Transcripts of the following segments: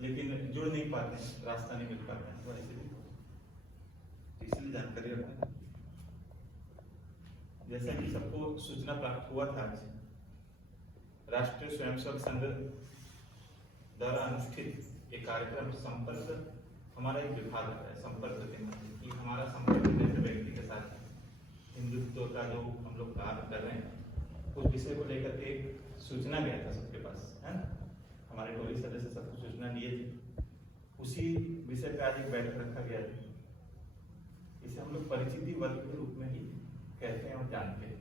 लेकिन जुड़ नहीं पाते हैं, रास्ता नहीं मिल पाता है, तो ऐसे भी इसलिए जानकारी रखना। जैसा कि सबको सूचना प्राप्त हुआ था, आज राष्ट्रीय स्वयंसेवक संघ द्वारा अनुष्ठित एक कार्यक्रम संपर्क, हमारा एक विभाग है संपर्क केंद्र, कि हमारा संपर्क जैसे व्यक्ति के साथ हिंदुत्व का जो हम लोग कार्य कर रहे हैं, उस विषय को लेकर के एक सूचना गया था सबके पास, है ना। हमारे टोली सदस्य सबको सूचना दिए थे, उसी विषय पर आज एक बैठक रखा गया था। इसे हम लोग परिचिति वर्ग के रूप में ही कहते हैं और जानते हैं।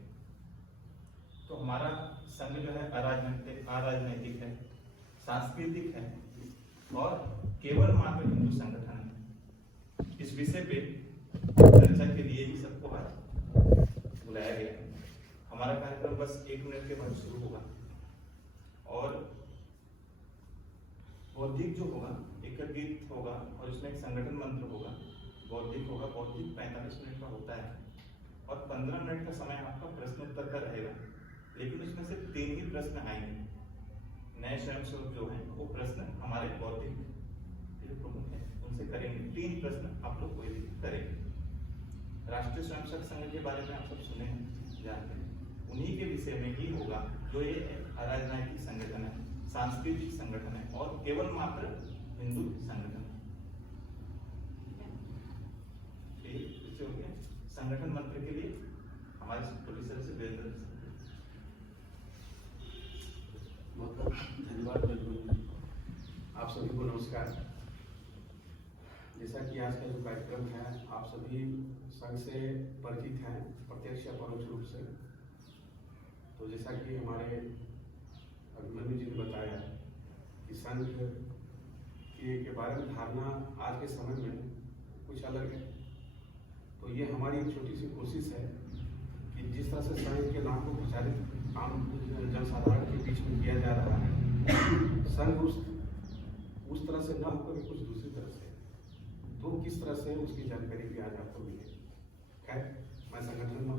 तो हमारा संघ जो है अराजनैतिक है, सांस्कृतिक है और केवल मात्र हिंदू संगठन है। इस विषय पे चर्चा के लिए ही सबको आज बुलाया गया है। हमारा कार्यक्रम बस 1 मिनट के बाद शुरू होगा और बौद्धिक जो होगा एक गीत होगा और उसमें एक संगठन मंत्र होगा। बौद्धिक होगा, बौद्धिक 45 मिनट का होता है और 15 मिनट का समय आपका प्रश्नोत्तर का रहेगा, लेकिन उसमें से 3 ही प्रश्न आएंगे। नए स्वयंसेवक जो हैं वो प्रश्न हमारे बौद्धिक जो प्रमुख हैं उनसे करेंगे। 3 प्रश्न आप लोग कोई भी करेंगे। राष्ट्रीय स्वयंसेवक संघ के बारे में आप सब सुने हैं, जानते हैं, उन्हीं के विषय में ही होगा जो ये अराजनैतिक संगठन है, सांस्कृतिक संगठन है और केवल मात्र हिंदू संगठन है। हो गया। संगठन मंत्र के लिए हमारे पुलिस से वीरेंद्र बहुत धन्यवाद। आप सभी को नमस्कार। जैसा कि आज का जो कार्यक्रम है, आप सभी संघ से परिचित हैं प्रत्यक्ष या परोक्ष रूप से। तो जैसा कि हमारे अभिमन्यु जी ने बताया कि संघ के बारे में धारणा आज के समय में कुछ अलग है। तो ये हमारी एक छोटी सी कोशिश है कि जिस तरह से संघ के नाम को प्रचारित आम जनसाधारण के बीच में किया जा रहा है, संघ उस तरह से न होकर कुछ दूसरी तरह से, तो किस तरह से उसकी जानकारी भी आज आपको मिलेगी। खैर, मैं संगठन में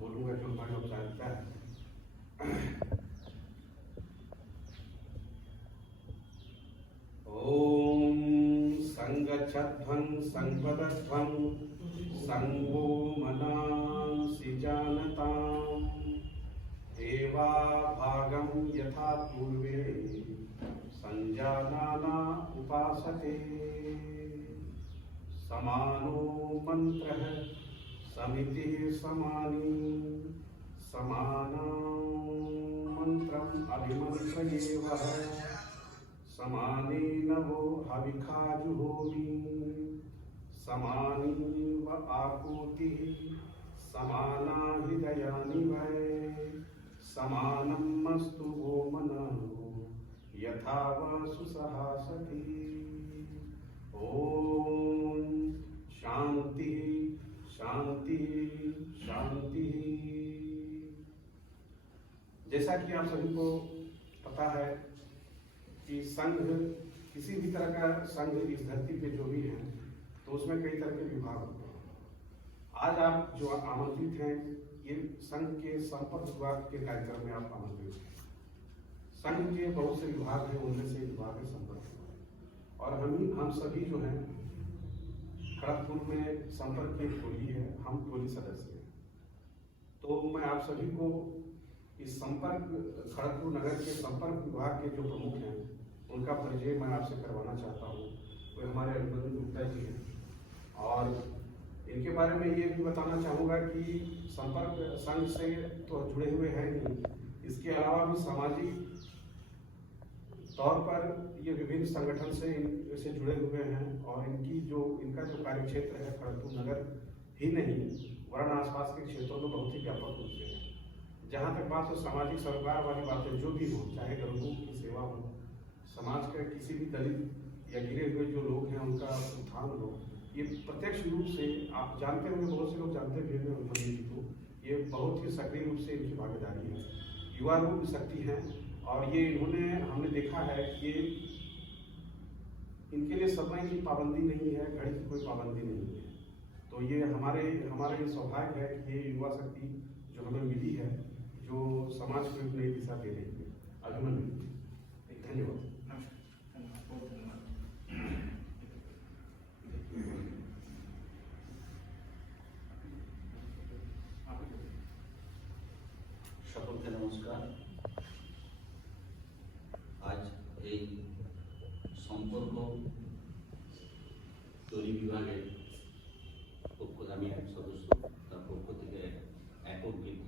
बोलूँगा जो हमारी औपचारिकता है। ओम संगच्छध्वं संपदध्वं संगो मनांसि जानताम् एवा भागं यथा पूर्वे संजानाना उपासते समानो मंत्रः समितिः समानी समानं मंत्रम् अभिमन्त्रयेवः समाने नवो हविखा जुहोमि समानी व आपूतिः समाना हृदयानि वै समानं मस्तु वो मनो यथा वा सुसहासति। ओम शांति शांति शांति। जैसा कि आप सभी को पता है कि संघ, किसी भी तरह का संघ इस धरती पे जो भी है, तो उसमें कई तरह के विभाग होते हैं। आज आप जो आमंत्रित हैं, ये संघ के संपर्क विभाग के कार्यक्रम में आप आमंत्रित हैं। संघ के बहुत से विभाग हैं, उनमें से विभाग है संपर्क विभाग। और हम सभी जो हैं खड़गपुर में संपर्क की टोली है, हम टोली सदस्य हैं। तो मैं आप सभी को इस संपर्क खड़गपुर नगर के संपर्क विभाग के जो प्रमुख हैं उनका परिचय मैं आपसे करवाना चाहता हूँ। वो हमारे अभिमन्यु गुप्ता जी हैं और इनके बारे में ये भी बताना चाहूँगा कि संपर्क संघ से तो जुड़े हुए हैं ही, इसके अलावा भी सामाजिक तौर पर ये विभिन्न संगठन से जुड़े हुए हैं और इनका जो कार्य क्षेत्र है खड़गपुर नगर ही नहीं वरन आसपास के क्षेत्रों में बहुत ही व्यापक रूप से है। जहाँ तक बात हो सामाजिक सरोकार वाली बातें जो भी हो, चाहे गरीबों की सेवा हो, समाज के किसी भी दलित या गिरे हुए जो लोग हैं उनका उत्थान हो, ये प्रत्यक्ष रूप से आप जानते होंगे, बहुत से लोग जानते भी होंगे अभिमन्यु जी को, ये बहुत ही सक्रिय रूप से इनकी भागीदारी है। युवा रूप शक्ति है और ये हमने देखा है कि इनके लिए समय की पाबंदी नहीं है, घड़ी की कोई पाबंदी नहीं है। तो ये हमारे सौभाग्य है कि ये युवा शक्ति जो हमें मिली है, जो समाज को एक नई दिशा दे रही है। अभिमन्यु, धन्यवाद। সম্পর্ক তৈরি বিভাগের পক্ষ আমি এক সদস্য, তার পক্ষ থেকে একক গীত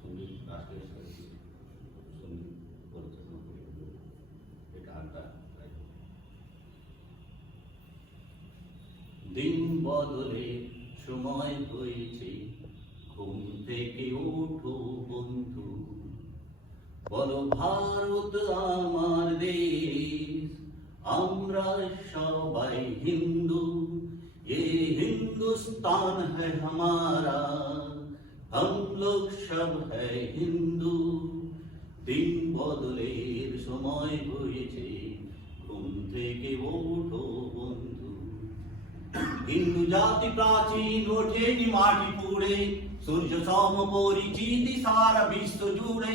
সঙ্গীত রাষ্ট্রীয় সঙ্গীত পরিচালনা করি এই গানটা। দিন বদলে সময় হয়েছে, ঘুম থেকে ওঠো বন্ধু, বলো ভারত আমার দেশ, আমরা সবাই হিন্দু, ये हिंदुस्तान है हमारा, हम लोग सब है हिंदू। দিন বদলের সময় হয়েছে, ঘুম থেকে ওঠো বন্ধু। হিন্দু জাতি প্রাচীন ওঠেনি মাটি পুড়ে, সূর্য সম পরিচিতি সারা বিশ্ব জুড়ে।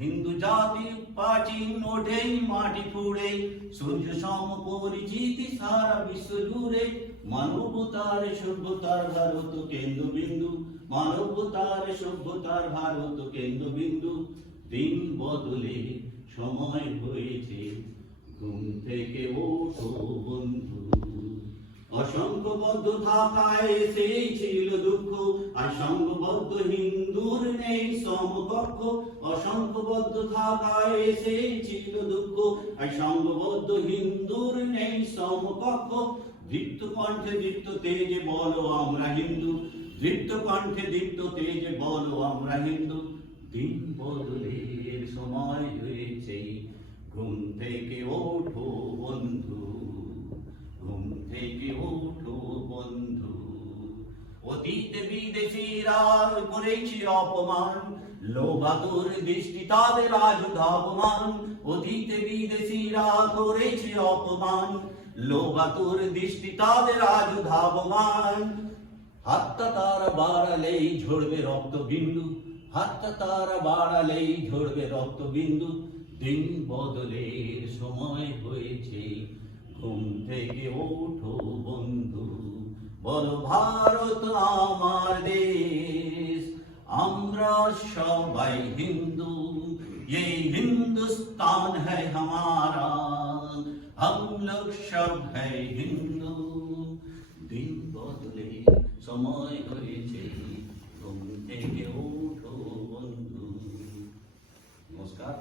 হিন্দু জাতি প্রাচীন ওঠেনি মাটি পুড়ে, সূর্য সম পরিচিতি সারা বিশ্ব জুড়ে। মানবতার সভ্যতার ভারত কেন্দ্রবিন্দু, মানবতার সভ্যতার ভারত কেন্দ্রবিন্দু। দিন বদলে সময় হয়েছে, ঘুম থেকে ওঠো বন্ধু। অসংখ্যবদ্ধ থাকায় সেই ছিল দুঃখ, আর সংঘবদ্ধ হিন্দুর নেই সমকক্ষ। অসংখ্যবদ্ধ থাকায় সেই ছিল দুঃখ, আর সংঘবদ্ধ হিন্দুর নেই সমকক্ষ। দীপ্ত কণ্ঠে দীপ্ত তেজে বলো আমরা হিন্দু, দীপ্ত কণ্ঠে দীপ্ত তেজে বলো আমরা হিন্দু। দিন বদলের সময় হয়েছে, ঘুম থেকে ওঠো বন্ধু, ঘুম থেকে ওঠো বন্ধু। অতীতে বিদেশিরা করেছে অপমান, লোভাতুর দৃষ্টি তাদের আজ ধাবমান। অতীতে বিদেশিরা করেছে অপমান, লোভাতুর দৃষ্টি তাদের আজ ধাবমান। হাতটা তারা বাড়ালেই ঝরবে রক্তবিন্দু, হাতটা তারা বাড়ালেই ঝরবে রক্তবিন্দু। দিন বদলের সময় হয়েছে, ঘুম থেকে ওঠো বন্ধু, বলো ভারত আমার দেশ, আমরা সবাই হিন্দু, ये हिंदुस्तान है हमारा, हम लोग सब है हिंदू। দিন বদলে সময় হয়েছে, ঘুম থেকে ওঠো বন্ধু। নমস্কার,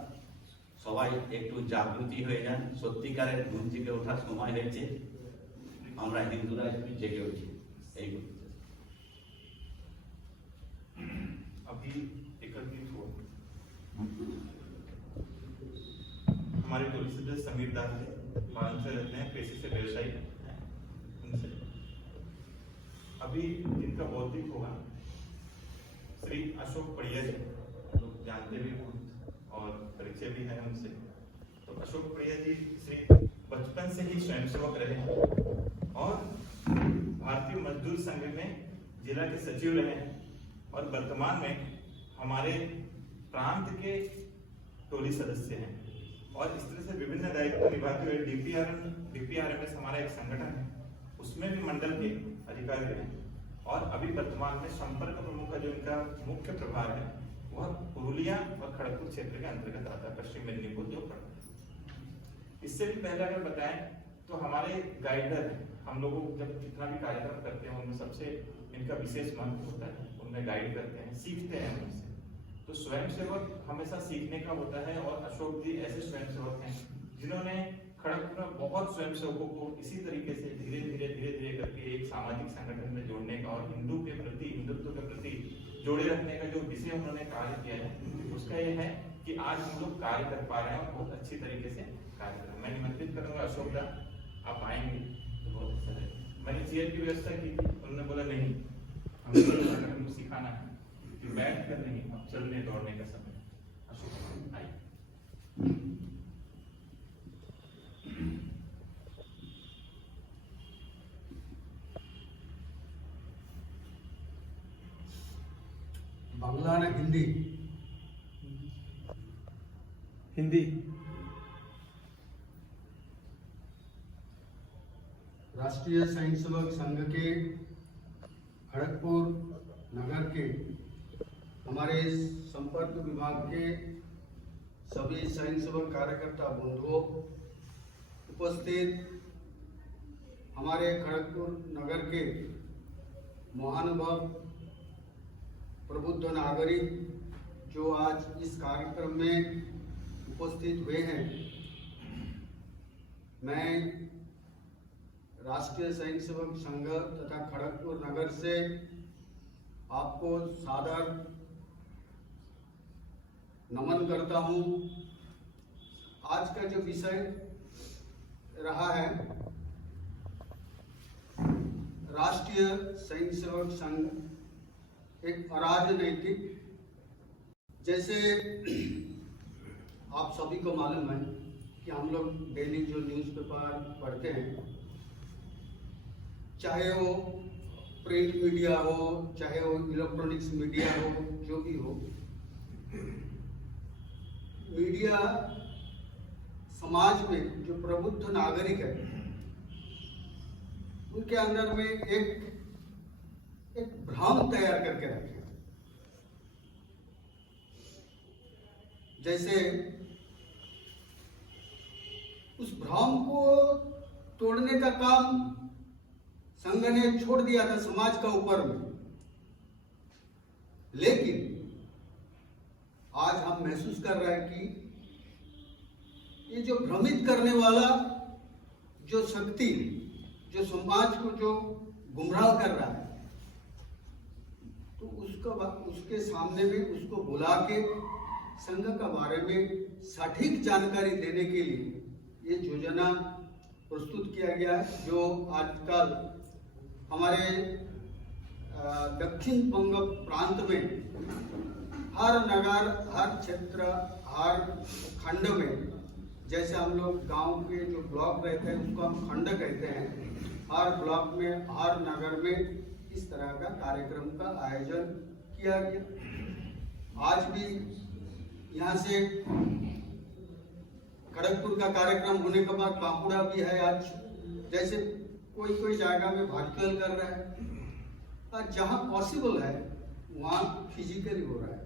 সবাই একটু জাগৃতি হয়ে যান, সত্যিকারের ঘুম থেকে ওঠার সময় হয়েছে, আমরা হিন্দুরা একটু জেগে উঠি। এই अभी एकत्रित हो हमारे टोली सदस्य समीर दास जी, मालूम से रहते हैं, पेशे से व्यवसायी हैं उनसे। अभी जिनका बौद्धिक होगा श्री अशोक पड़िया जी, लोग जानते भी हैं और परिचय भी है उनसे। तो अशोक पड़िया जी श्री बचपन से ही स्वयंसेवक रहे और भारतीय मजदूर संघ में जिला के सचिव रहे हैं और वर्तमान में हमारे प्रांत के टोली सदस्य हैं और इस तरह से विभिन्न दायित्व निभाते हुए डीपीआरएमएस हमारा एक संगठन है, उसमें भी मंडल के अधिकारी हैं और अभी वर्तमान में संपर्क प्रमुख का जो इनका मुख्य प्रभार है वह पुरुलिया और खड़गपुर क्षेत्र के अंतर्गत आता है, पश्चिम मेदिनीपुर जो पड़ता है। इससे भी पहले अगर बताएं तो हमारे गाइडर हैं, हम लोगों जब जितना भी कार्यक्रम करते हैं उनमें सबसे इनका विशेष महत्व होता है, उनमें गाइड करते हैं, सीखते हैं उनसे। तो स्वयंसेवक हमेशा सीखने का होता है और अशोक जी ऐसे स्वयंसेवक हैं जिन्होंने खड़गपुर में बहुत स्वयंसेवकों को इसी तरीके से धीरे धीरे करके एक सामाजिक संगठन में जोड़ने का और हिंदू के प्रति, हिंदुत्व के प्रति जोड़े रखने का जो विषय उन्होंने कार्य किया है, उसका यह है कि आज हम लोग कार्य कर पा रहे हैं और बहुत अच्छी तरीके से कार्य कर रहे हैं। मैं निमंत्रित करूंगा अशोक दा, आप आएंगे तो बहुत अच्छा रहेगा। मैंने चेयर की व्यवस्था की थी, उन्होंने बोला नहीं, हमको सिखाना है कि बैठ कर नहीं, अब चलने दौड़ने का समय। अशोक आइए। बांग्ला ना हिंदी? हिंदी। राष्ट्रीय स्वयंसेवक संघ के खड़गपुर नगर के हमारे संपर्क विभाग के सभी स्वयंसेवक कार्यकर्ता बंधुओं उपस्थित हमारे खड़गपुर नगर के महानुभाव प्रबुद्ध नागरिक जो आज इस कार्यक्रम में उपस्थित हुए हैं, मैं राष्ट्रीय स्वयंसेवक संघ तथा खड़गपुर नगर से आपको सादर नमन करता हूं। आज का जो विषय रहा है राष्ट्रीय स्वयंसेवक संघ एक अराजनैतिक, जैसे आप सभी को मालूम है कि हम लोग डेली जो न्यूज़पेपर पढ़ते हैं, चाहे वो प्रिंट मीडिया हो, चाहे वो इलेक्ट्रॉनिक्स मीडिया हो, जो भी हो, मीडिया समाज में जो प्रबुद्ध नागरिक है उनके अंदर में एक भ्रम तैयार करके रखे। जैसे उस भ्रम को तोड़ने का काम संघ ने छोड़ दिया था समाज का ऊपर में, लेकिन आज हम महसूस कर रहे हैं कि ये जो भ्रमित करने वाला जो शक्ति जो समाज को जो गुमराह कर रहा है, तो उसके सामने में उसको बुला के संघ का बारे में सटीक जानकारी देने के लिए ये योजना प्रस्तुत किया गया है, जो आजकल हमारे दक्षिण बंग प्रांत में हर नगर, हर क्षेत्र, हर खंड में, जैसे हम लोग गांव के जो ब्लॉक रहते हैं उसको हम खंड कहते हैं, हर ब्लॉक में, हर नगर में इस तरह का कार्यक्रम का आयोजन किया गया। आज भी यहाँ से खड़गपुर का कार्यक्रम होने के बाद बांकुड़ा भी है। आज जैसे कोई जगह में वर्चुअल कर रहा है, और जहाँ पॉसिबल है वहाँ फिजिकली हो रहा है।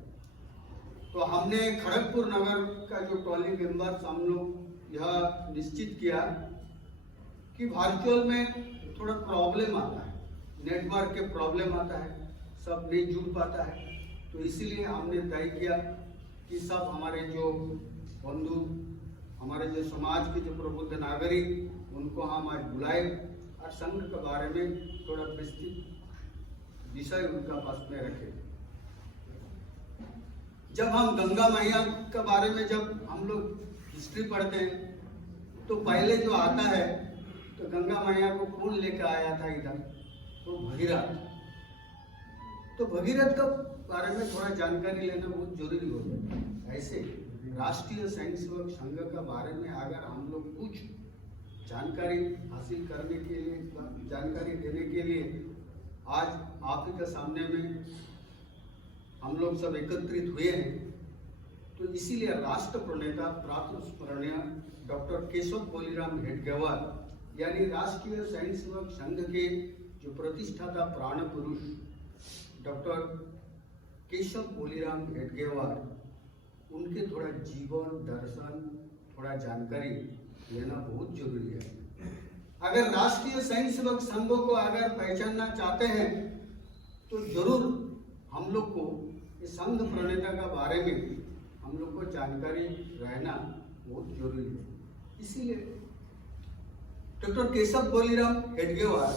तो हमने खड़गपुर नगर का जो टॉली मेंबर्स हम लोग यह निश्चित किया कि वर्चुअल में थोड़ा प्रॉब्लम आता है, नेटवर्क के प्रॉब्लम आता है, सब नहीं जुड़ पाता है। तो इसीलिए हमने तय किया कि सब हमारे जो बंधु, हमारे जो समाज के जो प्रबुद्ध नागरिक, उनको हम आज बुलाए और संघ के बारे में थोड़ा विस्तृत विषय उनका पास में रखे। जब हम गंगा मैया के बारे में जब हम लोग हिस्ट्री पढ़ते हैं, तो पहले जो आता है तो गंगा मैया को कौन लेकर आया था इधर, तो भगीरथ। तो भगीरथ के बारे में थोड़ा जानकारी लेना बहुत जरूरी हो जाता है। ऐसे राष्ट्रीय स्वयंसेवक संघ के बारे में अगर हम लोग कुछ जानकारी हासिल करने के लिए, जानकारी देने के लिए आज आप ही के सामने में हम लोग सब एकत्रित हुए हैं, तो इसीलिए राष्ट्र प्रणेता प्रातःस्मरणीय डॉक्टर केशव बोलीराम हेडगेवार, यानी राष्ट्रीय स्वयंसेवक संघ के जो प्रतिष्ठाता प्राण पुरुष डॉक्टर केशव बोलीराम हेडगेवार, उनके थोड़ा जीवन दर्शन, थोड़ा जानकारी लेना बहुत जरूरी है। अगर राष्ट्रीय स्वयंसेवक संघों को अगर पहचानना चाहते हैं तो जरूर हम लोग को इस संघ प्रणेता के बारे में हम लोग को जानकारी रहना बहुत जरूरी है। इसीलिए डॉक्टर केशव बोलीराम हेडगेवार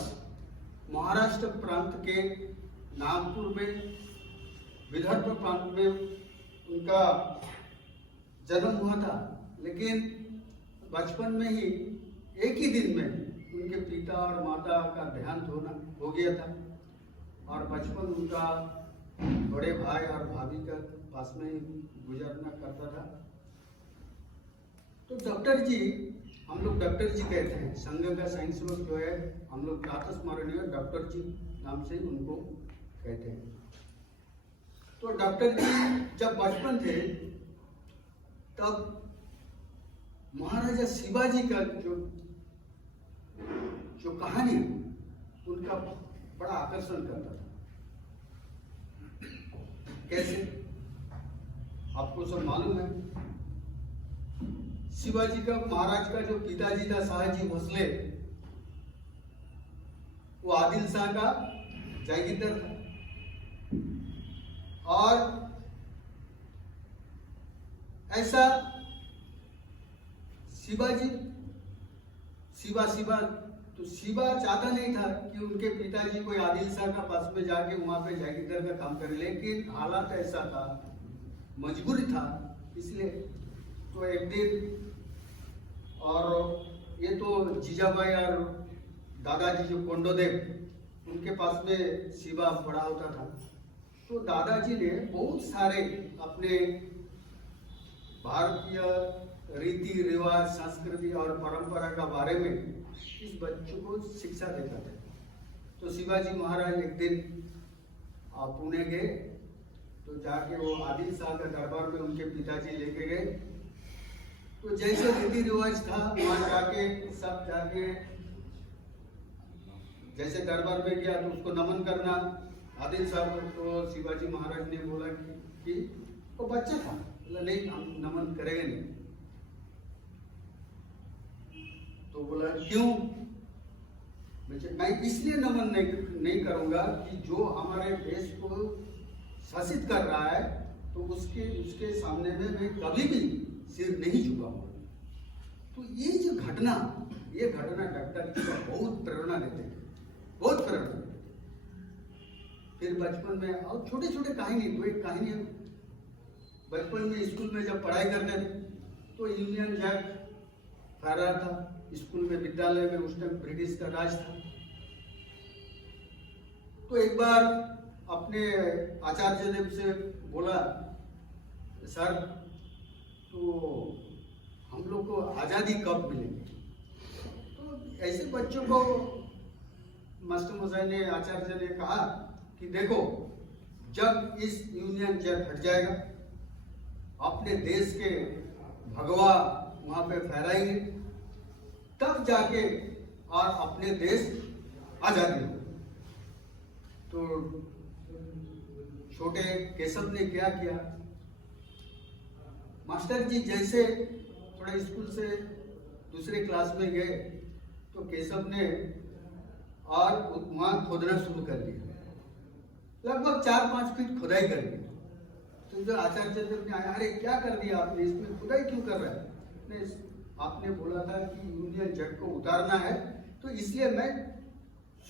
महाराष्ट्र प्रांत के नागपुर में, विदर्भ प्रांत में उनका जन्म हुआ था, लेकिन बचपन में ही एक ही दिन में उनके पिता और माता का देहांत हो गया था, और बचपन उनका बड़े भाई और भाभी का पास में ही गुजरना करता था। तो डॉक्टर जी, हम लोग डॉक्टर जी कहते हैं, संघ का स्वयंसेवक जो है हम लोग प्रातःस्मरणीय डॉक्टर जी नाम से उनको कहते हैं। तो डॉक्टर जी जब बचपन थे तब महाराजा शिवाजी का जो कहानी उनका बड़ा आकर्षण करता था। कैसे, आपको सब मालूम है, शिवाजी का महाराज का जो पिताजी था शाहजी भोसले, वो आदिल शाह का जागीरदार था। और ऐसा शिवा तो शिवा चाहता नहीं था कि उनके पिताजी कोई आदिल शाह का पास में जाके वहां पे जागीरदार का काम करे, लेकिन हालात ऐसा था, मजबूरी था, इसलिए तो एक दिन, और ये तो जीजाबाई और दादाजी जो कोंडोदेव, उनके पास में शिवा पढ़ा होता था। तो दादाजी ने बहुत सारे अपने भारतीय रीति रिवाज, संस्कृति और परंपरा का बारे में इस बच्चों को शिक्षा देता था। तो शिवाजी महाराज एक दिन पुणे गए, तो जाके वो आदिल शाह का दरबार में उनके पिताजी लेके गए। तो जैसे रीति रिवाज था वहां जाके सब जाके जैसे दरबार में गया तो उसको नमन करना आदिल शाह को। तो शिवाजी महाराज ने बोला कि वो बच्चा था, बोला नहीं हम नमन करेंगे नहीं। तो बोला क्यों? मैं इसलिए नमन नहीं करूंगा कि जो हमारे देश को शासित कर रहा है तो उसके सामने में मैं कभी भी सिर नहीं झुकाऊंगा। तो ये जो घटना डॉक्टर जी का बहुत प्रेरणा देते हैं, बहुत प्रेरणा देते हैं। फिर बचपन में और छोटे छोटे कहानी, दो एक कहानी है। बचपन में स्कूल में जब पढ़ाई करते थे तो यूनियन जैक फहरा था स्कूल में, विद्यालय में। उस टाइम ब्रिटिश का राज था। तो एक बार अपने आचार्य देव से बोला, सर तो हम लोग को आजादी कब मिलेगी? तो ऐसे बच्चों को मास्टर महोदय ने, आचार्य ने कहा कि देखो, जब इस यूनियन जैक हट जाएगा, अपने देश के भगवा वहां पे फहराएंगे, तब जाके और अपने देश आजादी हो। तो छोटे केशव ने क्या किया, मास्टर जी जैसे थोड़ा स्कूल से दूसरे क्लास में गए तो केशव ने और वहां खोदना शुरू कर दिया। लगभग 4-5 फीट खुदाई कर दी। तो जो आचार्य देव ने आया, अरे क्या कर दिया आपने, इसमें खुदाई क्यों कर रहा है? आपने बोला था कि यूनियन जैक को उतारना है, तो इसलिए मैं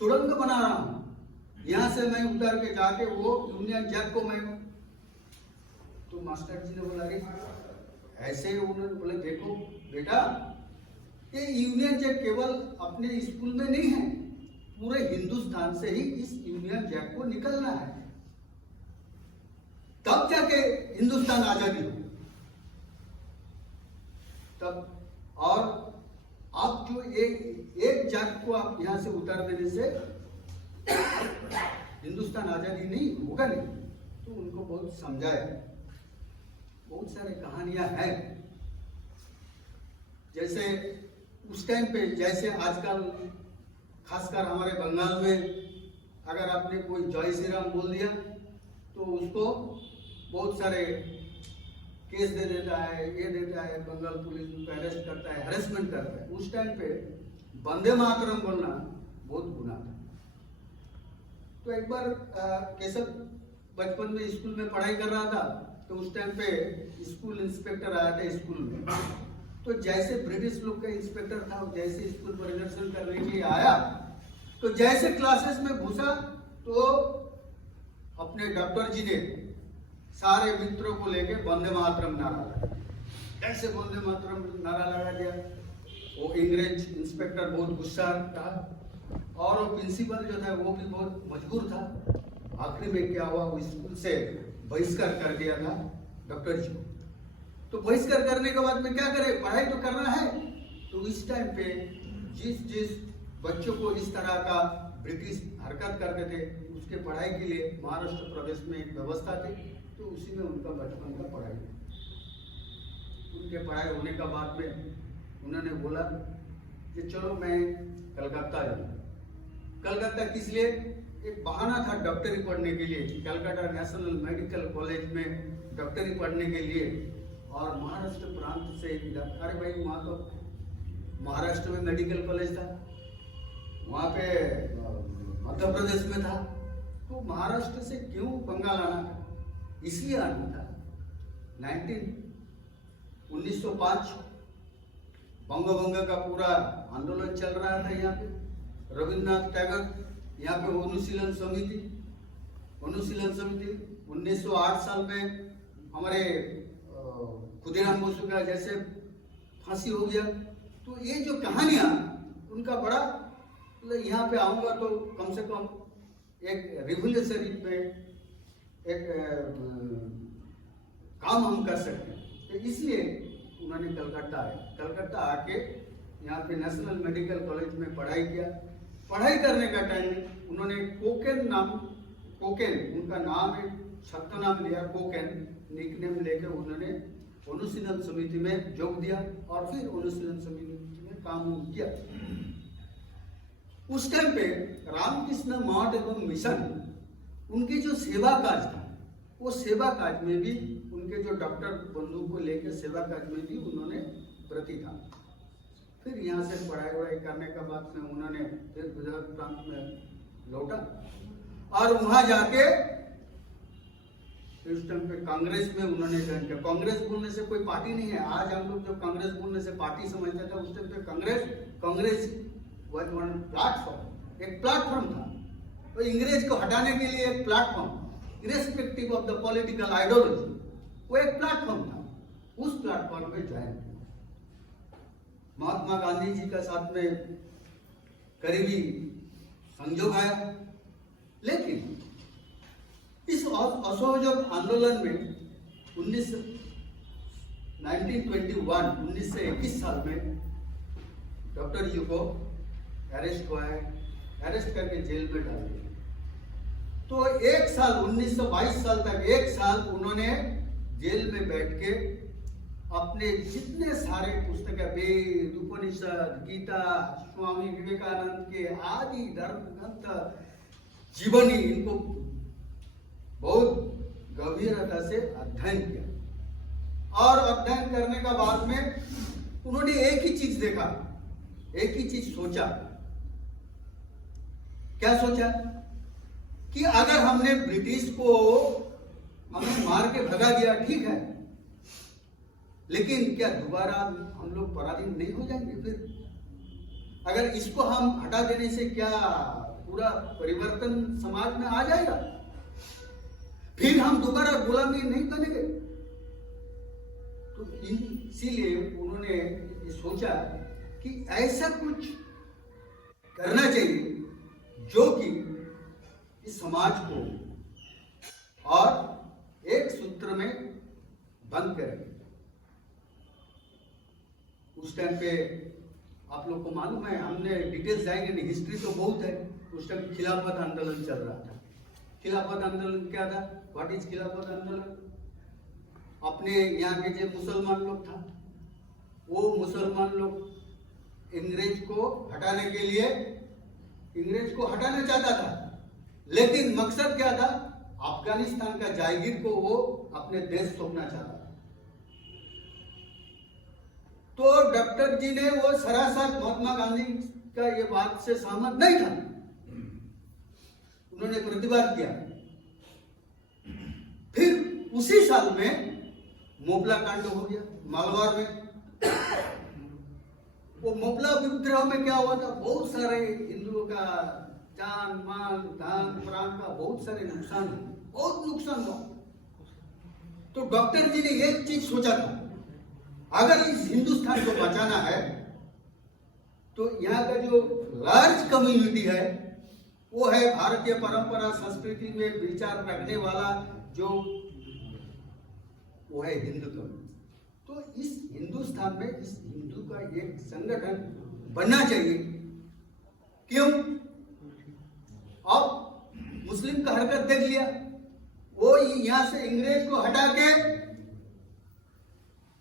सुरंग बना रहा हूं, यहां से मैं उतार के जाके वो यूनियन जैक को मैं। तो मास्टर जी ने बोला, अरे ऐसे उन्होंने बोले, देखो बेटा, ये यूनियन जैक केवल अपने स्कूल में नहीं है, पूरे हिंदुस्तान से ही इस यूनियन जैक को निकलना है, तब जाके हिंदुस्तान आजादी हो। तब और आप जो एक जैक को आप यहां से उतार देने से हिंदुस्तान आजादी नहीं होगा नहीं। तो उनको बहुत समझाया। बहुत सारे कहानियां हैं, जैसे उस टाइम पे, जैसे आजकल खासकर हमारे बंगाल में अगर आपने कोई जय श्री राम बोल दिया तो उसको बहुत सारे केस दे देता है, ये देता है, बंगाल पुलिस उनको अरेस्ट करता है, हरेसमेंट करता है। उस टाइम पे वंदे मातरम बोलना बहुत गुनाह था। तो एक बार केशव बचपन में स्कूल में पढ़ाई कर रहा था, तो उस टाइम पे स्कूल इंस्पेक्टर आया था स्कूल में। तो जैसे ब्रिटिश लोग का इंस्पेक्टर था, जैसे स्कूल परिदर्शन करने के लिए आया, तो जैसे क्लासेस में घुसा तो अपने डॉक्टर जी ने सारे मित्रों को लेके वंदे मातरम नारा लगा। ऐसे वंदे मातरम नारा लगा दिया। वो अंग्रेज इंस्पेक्टर बहुत गुस्सा था, और वो प्रिंसिपल जो था वो भी बहुत मजबूर था। आखिर में क्या हुआ, वो स्कूल से बहिष्कार कर दिया था डॉक्टर जी को। तो बहिष्कार करने के बाद में क्या करे, पढ़ाई तो करना है। तो इस टाइम पे जिस बच्चों को इस तरह का ब्रिटिश हरकत करते थे, उसके पढ़ाई के लिए महाराष्ट्र प्रदेश में एक व्यवस्था थी, तो उसी में उनका बचपन का पढ़ाई। उनके पढ़ाई होने का बाद में उन्होंने बोला कि चलो मैं कलकत्ता जाऊँ। कलकत्ता किस लिए? एक बहाना था डॉक्टरी पढ़ने के लिए। कलकत्ता नेशनल मेडिकल कॉलेज में डॉक्टरी पढ़ने के लिए और महाराष्ट्र प्रांत से इधर, अरे भाई वहाँ तो महाराष्ट्र में मेडिकल कॉलेज था, वहाँ पे मध्य प्रदेश में था, तो महाराष्ट्र से क्यों बंगाल आना था? इसलिए आना था 1905 बंग का पूरा आंदोलन चल रहा था यहाँ पे। रविन्द्रनाथ टैगोर यहाँ पे अनुशीलन समिति 1908 साल में हमारे खुदीराम बोसु का जैसे फांसी हो गया। तो ये जो कहानियां उनका बड़ा, मतलब यहाँ पे आऊंगा तो कम से कम एक रिवोल्यूशनरी पे एक काम हम कर सकते हैं। तो इसलिए उन्होंने कलकत्ता आके यहाँ पे नेशनल मेडिकल कॉलेज में पढ़ाई किया। पढ़ाई करने का टाइम में उन्होंने कोकेन उनका नाम है, छत्ता नाम लिया, कोकेन निकनेम लेके उन्होंने अनुशीलन समिति में जोग दिया और फिर अनुशीलन समिति में काम किया। उस टाइम पे रामकृष्ण मठ एवं मिशन उनके जो सेवा काज था, वो सेवा काज में भी उनके जो डॉक्टर बंधु को लेकर सेवा काज में भी उन्होंने प्रति था। फिर यहाँ से पढ़ाई वढ़ाई करने के बाद में उन्होंने फिर गुजरात प्रांत में लौटा और वहां जाके उस टाइम पे कांग्रेस में उन्होंने ज्वाइन किया। कांग्रेस बोलने से कोई पार्टी नहीं है, आज हम लोग जो कांग्रेस बोलने से पार्टी समझते थे, उस टाइम पे कांग्रेस वाज वन प्लेटफॉर्म, एक प्लेटफॉर्म था। तो अंग्रेज को हटाने के लिए एक platform, irrespective of the political ideology, वो एक प्लेटफॉर्म था। उस प्लेटफॉर्म पे ज्वाइन किया। महात्मा गांधी जी का साथ में करीबी संजोग आया, लेकिन इस असहयोग आंदोलन में 1921 साल में डॉक्टर जी को अरेस्ट करके जेल में डाल दिया। तो एक साल 1922 साल तक एक साल उन्होंने जेल में बैठ के अपने जितने सारे पुस्तकें, वेद, उपनिषद, गीता, स्वामी विवेकानंद के आदि धर्म ग्रंथ, जीवनी, इनको बहुत गंभीरता से अध्ययन किया। और अध्ययन करने का बाद में उन्होंने एक ही चीज देखा, एक ही चीज सोचा। क्या सोचा? कि अगर हमने ब्रिटिश को हमें मार के भगा दिया, ठीक है, लेकिन क्या दोबारा हम लोग पराधीन नहीं हो जाएंगे? फिर अगर इसको हम हटा देने से क्या पूरा परिवर्तन समाज में आ जाएगा? फिर हम दोबारा गुलामी नहीं बनेंगे। तो इसीलिए उन्होंने ये सोचा कि ऐसा कुछ करना चाहिए जो कि इस समाज को और एक सूत्र में बंद करे। उस टाइम पे आप लोग को मालूम है, हमने डिटेल्स जाएंगे नहीं, हिस्ट्री तो बहुत है। उस टाइम खिलाफत आंदोलन चल रहा था। खिलाफत आंदोलन क्या था? व्हाट इज खिलाफत आंदोलन? अपने यहाँ के जो मुसलमान लोग था, वो मुसलमान लोग अंग्रेज को हटाने के लिए अंग्रेज को हटाना चाहता था, लेकिन मकसद क्या था? अफगानिस्तान का जागीर को वो अपने देश सौंपना चाहता था। तो डॉक्टर जी ने वो सरासर महात्मा गांधी का ये बात से सहमत नहीं था, उन्होंने प्रतिवाद किया। फिर उसी साल में मोपला कांड हो गया मालवार में। वो मोपला विद्रोह में क्या हुआ था? बहुत सारे हिंदुओं का जान माल धन प्राण का बहुत सारे नुकसान हुआ, बहुत नुकसान हुआ। तो डॉक्टर जी ने एक चीज सोचा था, अगर इस हिंदुस्तान को बचाना है तो यहाँ का जो लार्ज कम्युनिटी है वो है भारतीय परंपरा संस्कृति में विचार रखने वाला, जो वो है हिंदू कम्युनिटी। तो इस हिंदुस्तान में इस हिंदू का एक संगठन बनना चाहिए। क्यों? अब मुस्लिम का हरकत देख लिया, वो यहां से अंग्रेज को हटा के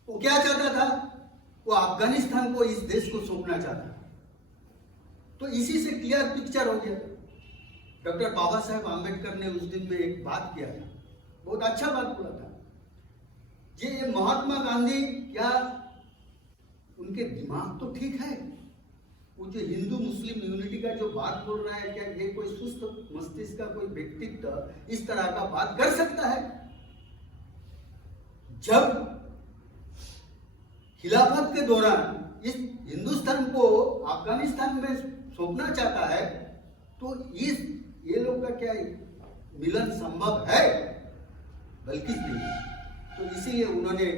वो क्या चाहता था? वो अफगानिस्तान को, इस देश को सौंपना चाहता था। तो इसी से क्लियर पिक्चर हो गया। डॉक्टर बाबा साहेब आम्बेडकर ने उस दिन में एक बात किया था, बहुत अच्छा बात बोला था। ये महात्मा गांधी क्या उनके दिमाग तो ठीक है? वो जो हिंदू मुस्लिम यूनिटी का जो बात बोल रहा है, क्या ये कोई सुस्त मस्तिष्क का कोई व्यक्तित्व इस तरह का बात कर सकता है? जब खिलाफत के दौरान इस हिंदुस्तान को अफगानिस्तान में सौंपना चाहता है, तो ये लोग का क्या मिलन संभव है? बल्कि नहीं। तो इसीलिए उन्होंने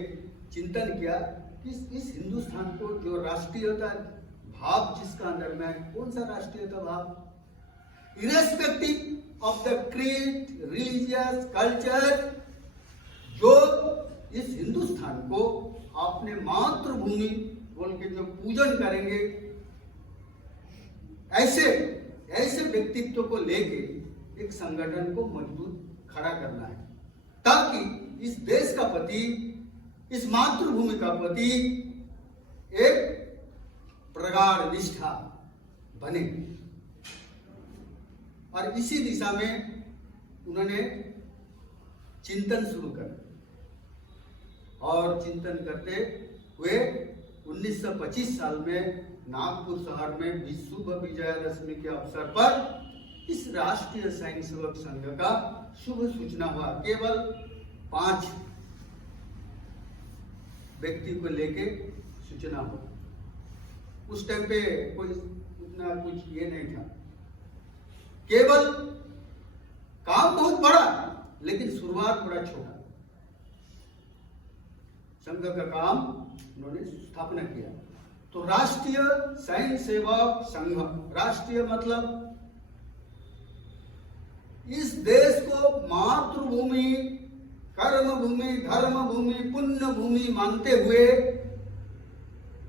चिंतन किया कि इस हिंदुस्तान को जो राष्ट्रीयता भाव जिसका अंदर में है, कौन सा राष्ट्रीयता भाव? Irrespective of the creed, religious culture, जो इस हिंदुस्तान को अपने मातृभूमि बोल के जो पूजन करेंगे, ऐसे व्यक्तित्व को लेके एक संगठन को मजबूत खड़ा करना है, ताकि इस देश का प्रति, इस मातृभूमि का प्रति एक प्रगाढ़ निष्ठा बने। और इसी दिशा में उन्होंने चिंतन शुरू कर, और चिंतन करते हुए 1925 साल में नागपुर शहर में विश्व विजयादशमी के अवसर पर इस राष्ट्रीय स्वयं सेवक संघ का शुभ सूचना हुआ। केवल 5 व्यक्ति को लेके सूचना हुआ। उस टाइम पे कोई उतना कुछ ये नहीं था, केवल काम बहुत बड़ा लेकिन शुरुआत बड़ा छोटा। संघ का काम उन्होंने स्थापना किया। तो राष्ट्रीय स्वयं सेवक संघ, राष्ट्रीय मतलब इस देश को मातृभूमि, कर्म भूमि, धर्म भूमि, पुण्य भूमि मानते हुए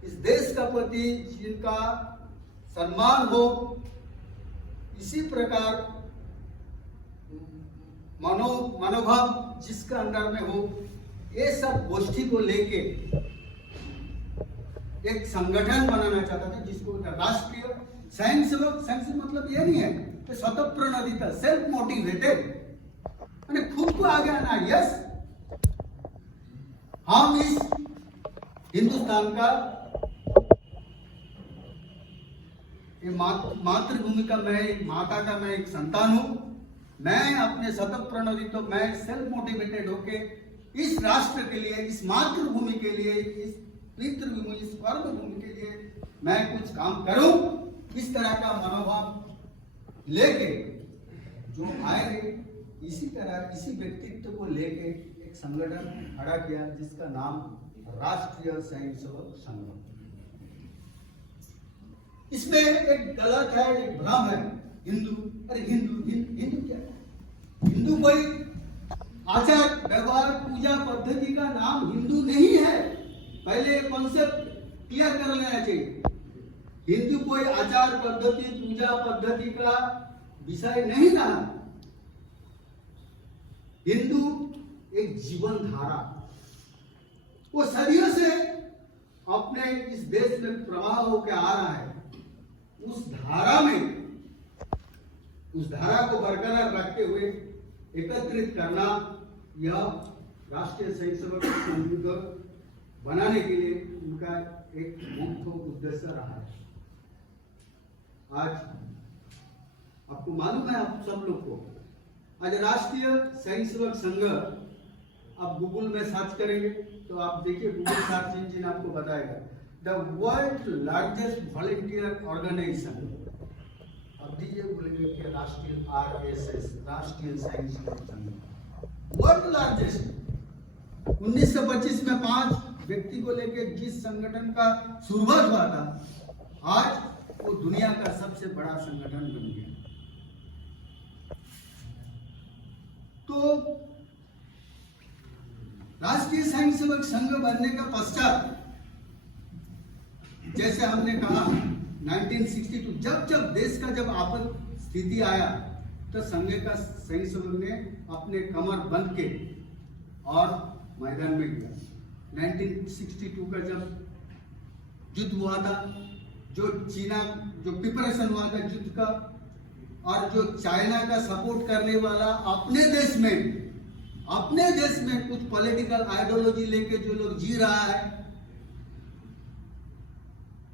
इस देश का प्रति जिनका सम्मान हो, इसी प्रकार मनोभाव जिसका अंदर में हो, ये सब गोष्ठी को लेके एक संगठन बनाना चाहता था, जिसको राष्ट्रीय स्वयं सेवक। स्वयं सेवक मतलब ये नहीं है कि स्वतःप्रणोदित, सेल्फ मोटिवेटेड, मैंने खुद को आगे आना। यस, हम इस हिंदुस्तान का मातृभूमि का मैं, माता का मैं एक संतान हूं। मैं अपने स्वतःप्रणोदित, मैं सेल्फ मोटिवेटेड होके इस राष्ट्र के लिए, इस मातृभूमि के लिए, इस पितृभूमि, इस कर्मभूमि के लिए मैं कुछ काम करूं। इस तरह का मनोभाव लेके जो आएंगे, इसी तरह इसी व्यक्तित्व को लेके एक संगठन खड़ा किया, जिसका नाम राष्ट्रीय स्वयं सेवक संघ। इसमें एक गलत है, एक भ्रम है। हिंदू, अरे हिंदू क्या है? हिंदू कोई आचार व्यवहार पूजा पद्धति का नाम हिंदू नहीं है। पहले कॉन्सेप्ट क्लियर कर लेना चाहिए। हिंदू कोई आचार पद्धति, पूजा पद्धति का विषय नहीं रहा। हिंदू एक जीवन धारा, वो सदियों से अपने इस देश में प्रवाह होकर आ रहा है। उस धारा को बरकरार रखते हुए एकत्रित करना, यह राष्ट्रीय स्वयं सेवक संघ बनाने के लिए उनका एक मुख्य उद्देश्य रहा है। आज आपको मालूम है, आप सब लोग को, आज राष्ट्रीय स्वयं सेवक संघ आप गूगल में सर्च करेंगे तो आप देखिए, गूगल सर्च इंजन आपको बताएगा the world largest volunteer organisation. अब ये बोलेंगे कि राष्ट्रीय RSS, राष्ट्रीय स्वयं सेवक संघ वर्ल्ड लार्जेस्ट। 1925 में 5 व्यक्ति को लेकर जिस संगठन का शुरुआत हुआ था, आज वो दुनिया का सबसे बड़ा संगठन बन गया। तो राष्ट्रीय स्वयं सेवक संघ बनने का पश्चात, जैसे हमने कहा 1962 जब देश का जब आपात स्थिति आया, तो संघ का स्वयं सेवक ने अपने कमर बंद के और मैदान में गया। 1962 का जब युद्ध हुआ था, जो प्रिपरेशन हुआ था युद्ध का, और जो चाइना का सपोर्ट करने वाला अपने देश में अपने देश में कुछ पॉलिटिकल आइडियोलॉजी लेके जो लोग जी रहा है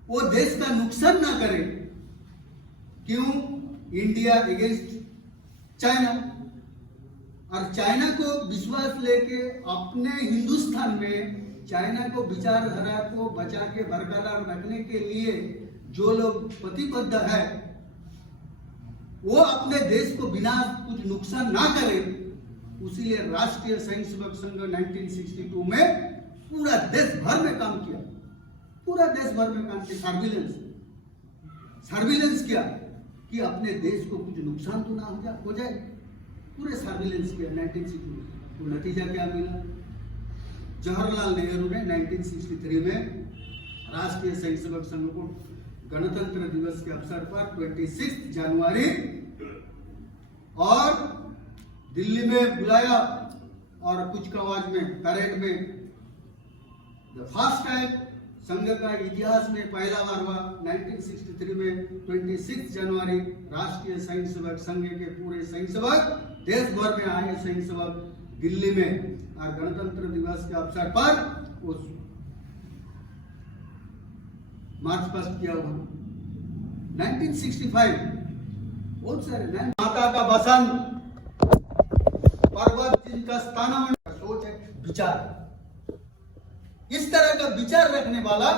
वो देश का नुकसान ना करे। क्यों? इंडिया अगेंस्ट चाइना, और चाइना को विश्वास लेके अपने हिंदुस्तान में चाइना को विचारधारा को बचा के बरकरार रखने के लिए जो लोग प्रतिबद्ध है वो अपने देश को बिना कुछ नुकसान ना करे, उसीलिए राष्ट्रीय स्वयंसेवक संघ 1962 में पूरा देश भर में काम किया, पूरा देश भर में काम किया, सर्विलेंस किया कि अपने देश को कुछ नुकसान तो ना हो जाए, पूरे सर्विलेंस किया 1962। तो नतीजा क्या मिला? जवाहरलाल नेहरू ने 1963 में राष्ट्रीय स्वयंसेवक संघ को गणतंत्र दिवस के अवसर पर 26 जनवरी और दिल्ली में बुलाया और कुचकावाज में परेड में फर्स्ट टाइम संघ का इतिहास में पहला बार हुआ 1963 में 26 जनवरी राष्ट्रीय स्वयंसेवक संघ के पूरे स्वयंसेवक देश भर में आए स्वयंसेवक दिल्ली में और गणतंत्र दिवस के अवसर पर उस मार्च पास्ट किया हुआ 1965 बहुत सारे माता का बसंत पर्वत जिनका स्थान सोच है, विचार, इस तरह का विचार रखने वाला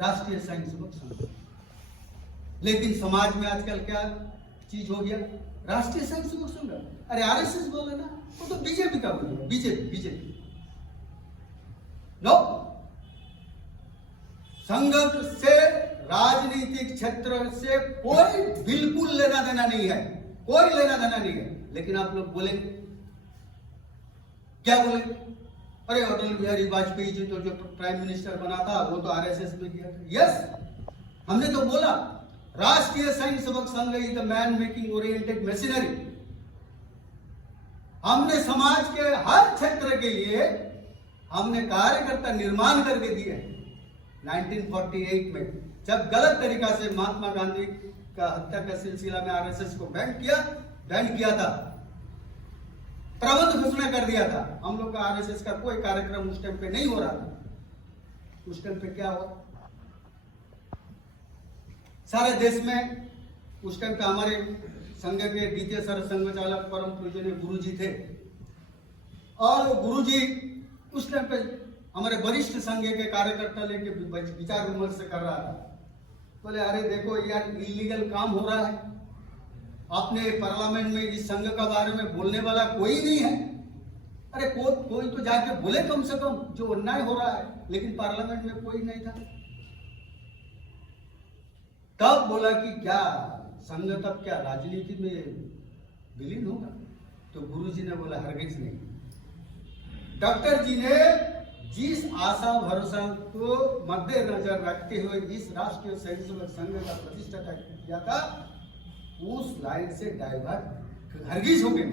राष्ट्रीय स्वयंसेवक संघ। लेकिन समाज में आजकल क्या चीज हो गया? राष्ट्रीय स्वयंसेवक संघ, अरे आरएसएस बोले ना, वो तो बीजेपी का बोल रहा है, बीजेपी नो। संघ से राजनीतिक क्षेत्र से कोई बिल्कुल लेना देना नहीं है, कोई लेना देना नहीं है। लेकिन आप लोग बोले क्या बोले? अरे अटल बिहारी वाजपेयी जी तो जो प्राइम मिनिस्टर बना था वो तो आरएसएस में किया था। यस, हमने तो बोला राष्ट्रीय Swayamsevak Sangh is the man making oriented machinery. हमने समाज के हर क्षेत्र के लिए हमने कार्यकर्ता निर्माण करके दिए। 1948 में जब गलत तरीका से महात्मा गांधी का हत्या का सिलसिला में आरएसएस को बैन किया था, प्रबंध घोषणा कर दिया था। हम लोग का आरएसएस का कोई कार्यक्रम उस टाइम पे नहीं हो रहा था। उस टाइम पे क्या हुआ? सारे देश में उस टाइम पे हमारे संघ के द्वितीय सर संघ चालक परम पूजनीय गुरुजी थे, और वो गुरुजी उस टाइम पे हमारे वरिष्ठ संघ के कार्यकर्ता लेके विचार विमर्श कर रहा था। बोले अरे देखो यार, इलीगल काम हो रहा है, अपने पार्लियामेंट में इस संघ का बारे में बोलने वाला कोई नहीं है। अरे कोई तो जाके बोले कम से कम, जो अन्याय हो रहा है, लेकिन पार्लियामेंट में कोई नहीं था। तब बोला कि क्या संघ तब क्या राजनीति में विलीन होगा? तो गुरुजी ने बोला हरगिज नहीं। डॉक्टर जी ने जिस आशा भरोसा को मद्देनजर रखते हुए इस राष्ट्रीय स्वयंसेवक संघ का प्रतिष्ठा किया था, उस लाइन से डाइवर्ट हरगिज हो गए।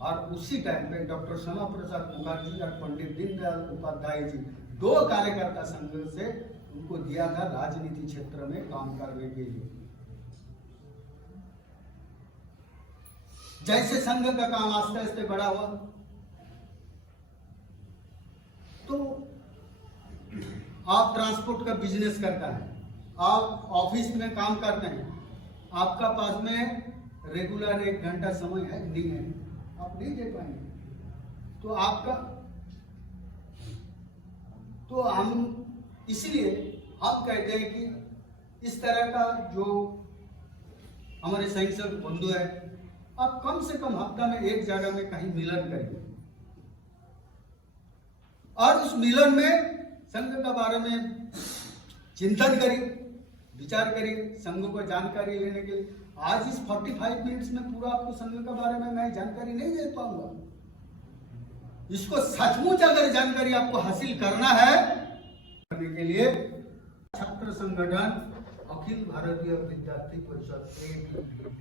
और उसी टाइम पे डॉक्टर श्यामा प्रसाद मुखर्जी और पंडित दीनदयाल उपाध्याय जी, दो कार्यकर्ता संघ से उनको दिया था राजनीति क्षेत्र में काम करने के लिए। जैसे संघ का काम आस्ते आस्ते बड़ा हुआ, तो आप ट्रांसपोर्ट का बिजनेस करता है, आप ऑफिस में काम करते हैं, आपका पास में रेगुलर 1 घंटा समय है, नहीं है, आप नहीं दे पाएंगे। तो आपका, तो हम इसीलिए हम कहते हैं कि इस तरह का जो हमारे स्वयंसेवक बंधु है, आप कम से कम हफ्ता में एक जगह में कहीं मिलन करिए, और उस मिलन में संघ के बारे में चिंतन करिए, विचार करिए, संघ को जानकारी लेने के लिए। आज इस 45 मिनट्स में पूरा आपको संघ के बारे में मैं जानकारी नहीं दे पाऊंगा। इसको सचमुच अगर जानकारी आपको हासिल करना है, करने के लिए छात्र संगठन अखिल भारतीय विद्यार्थी परिषद ABVP,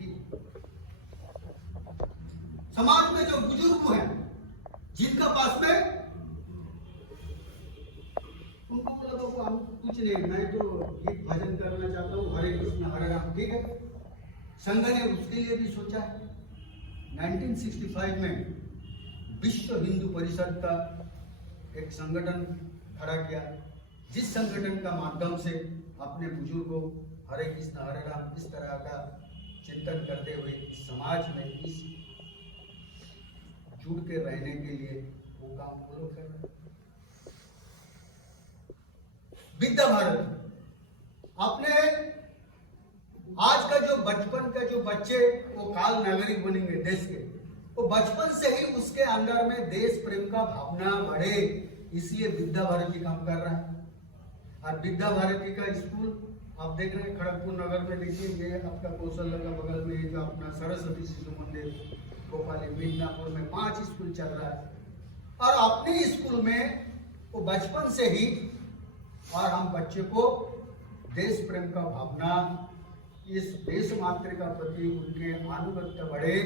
समाज में जो बुजुर्ग हैं, जिनका पास में उनको बोला हम कुछ नहीं, मैं तो गीत भजन करना चाहता हूँ, हरे कृष्ण हरे राम, ठीक है। संघ ने उसके लिए भी सोचा है। 1965 में विश्व हिंदू परिषद का एक संगठन खड़ा किया, जिस संगठन का माध्यम से अपने बुजुर्गों हरे कृष्ण हरे राम इस तरह का चिंतन करते हुए इस समाज में इस जुड़ के रहने के लिए वो काम वो लोग कर रहे हैं। विद्या भारत अपने आज का जो बचपन का जो बच्चे वो काल नागरिक बनेंगे देश के, वो बचपन से ही उसके अंदर में देश प्रेम का भावना बढ़े, इसलिए विद्या भारती काम कर रहा है। और विद्या भारती का स्कूल आप देख रहे हैं खड़गपुर नगर में, देखिए ये आपका कौशल का बगल में ये जो अपना सरस्वती शिशु मंदिर भोपाली मिदनापुर में 5 स्कूल चल रहा है। और अपने स्कूल में वो बचपन से ही और हम बच्चे को देश प्रेम का भावना, इस देश मातृ का प्रति उनके आनुगत्य बढ़े,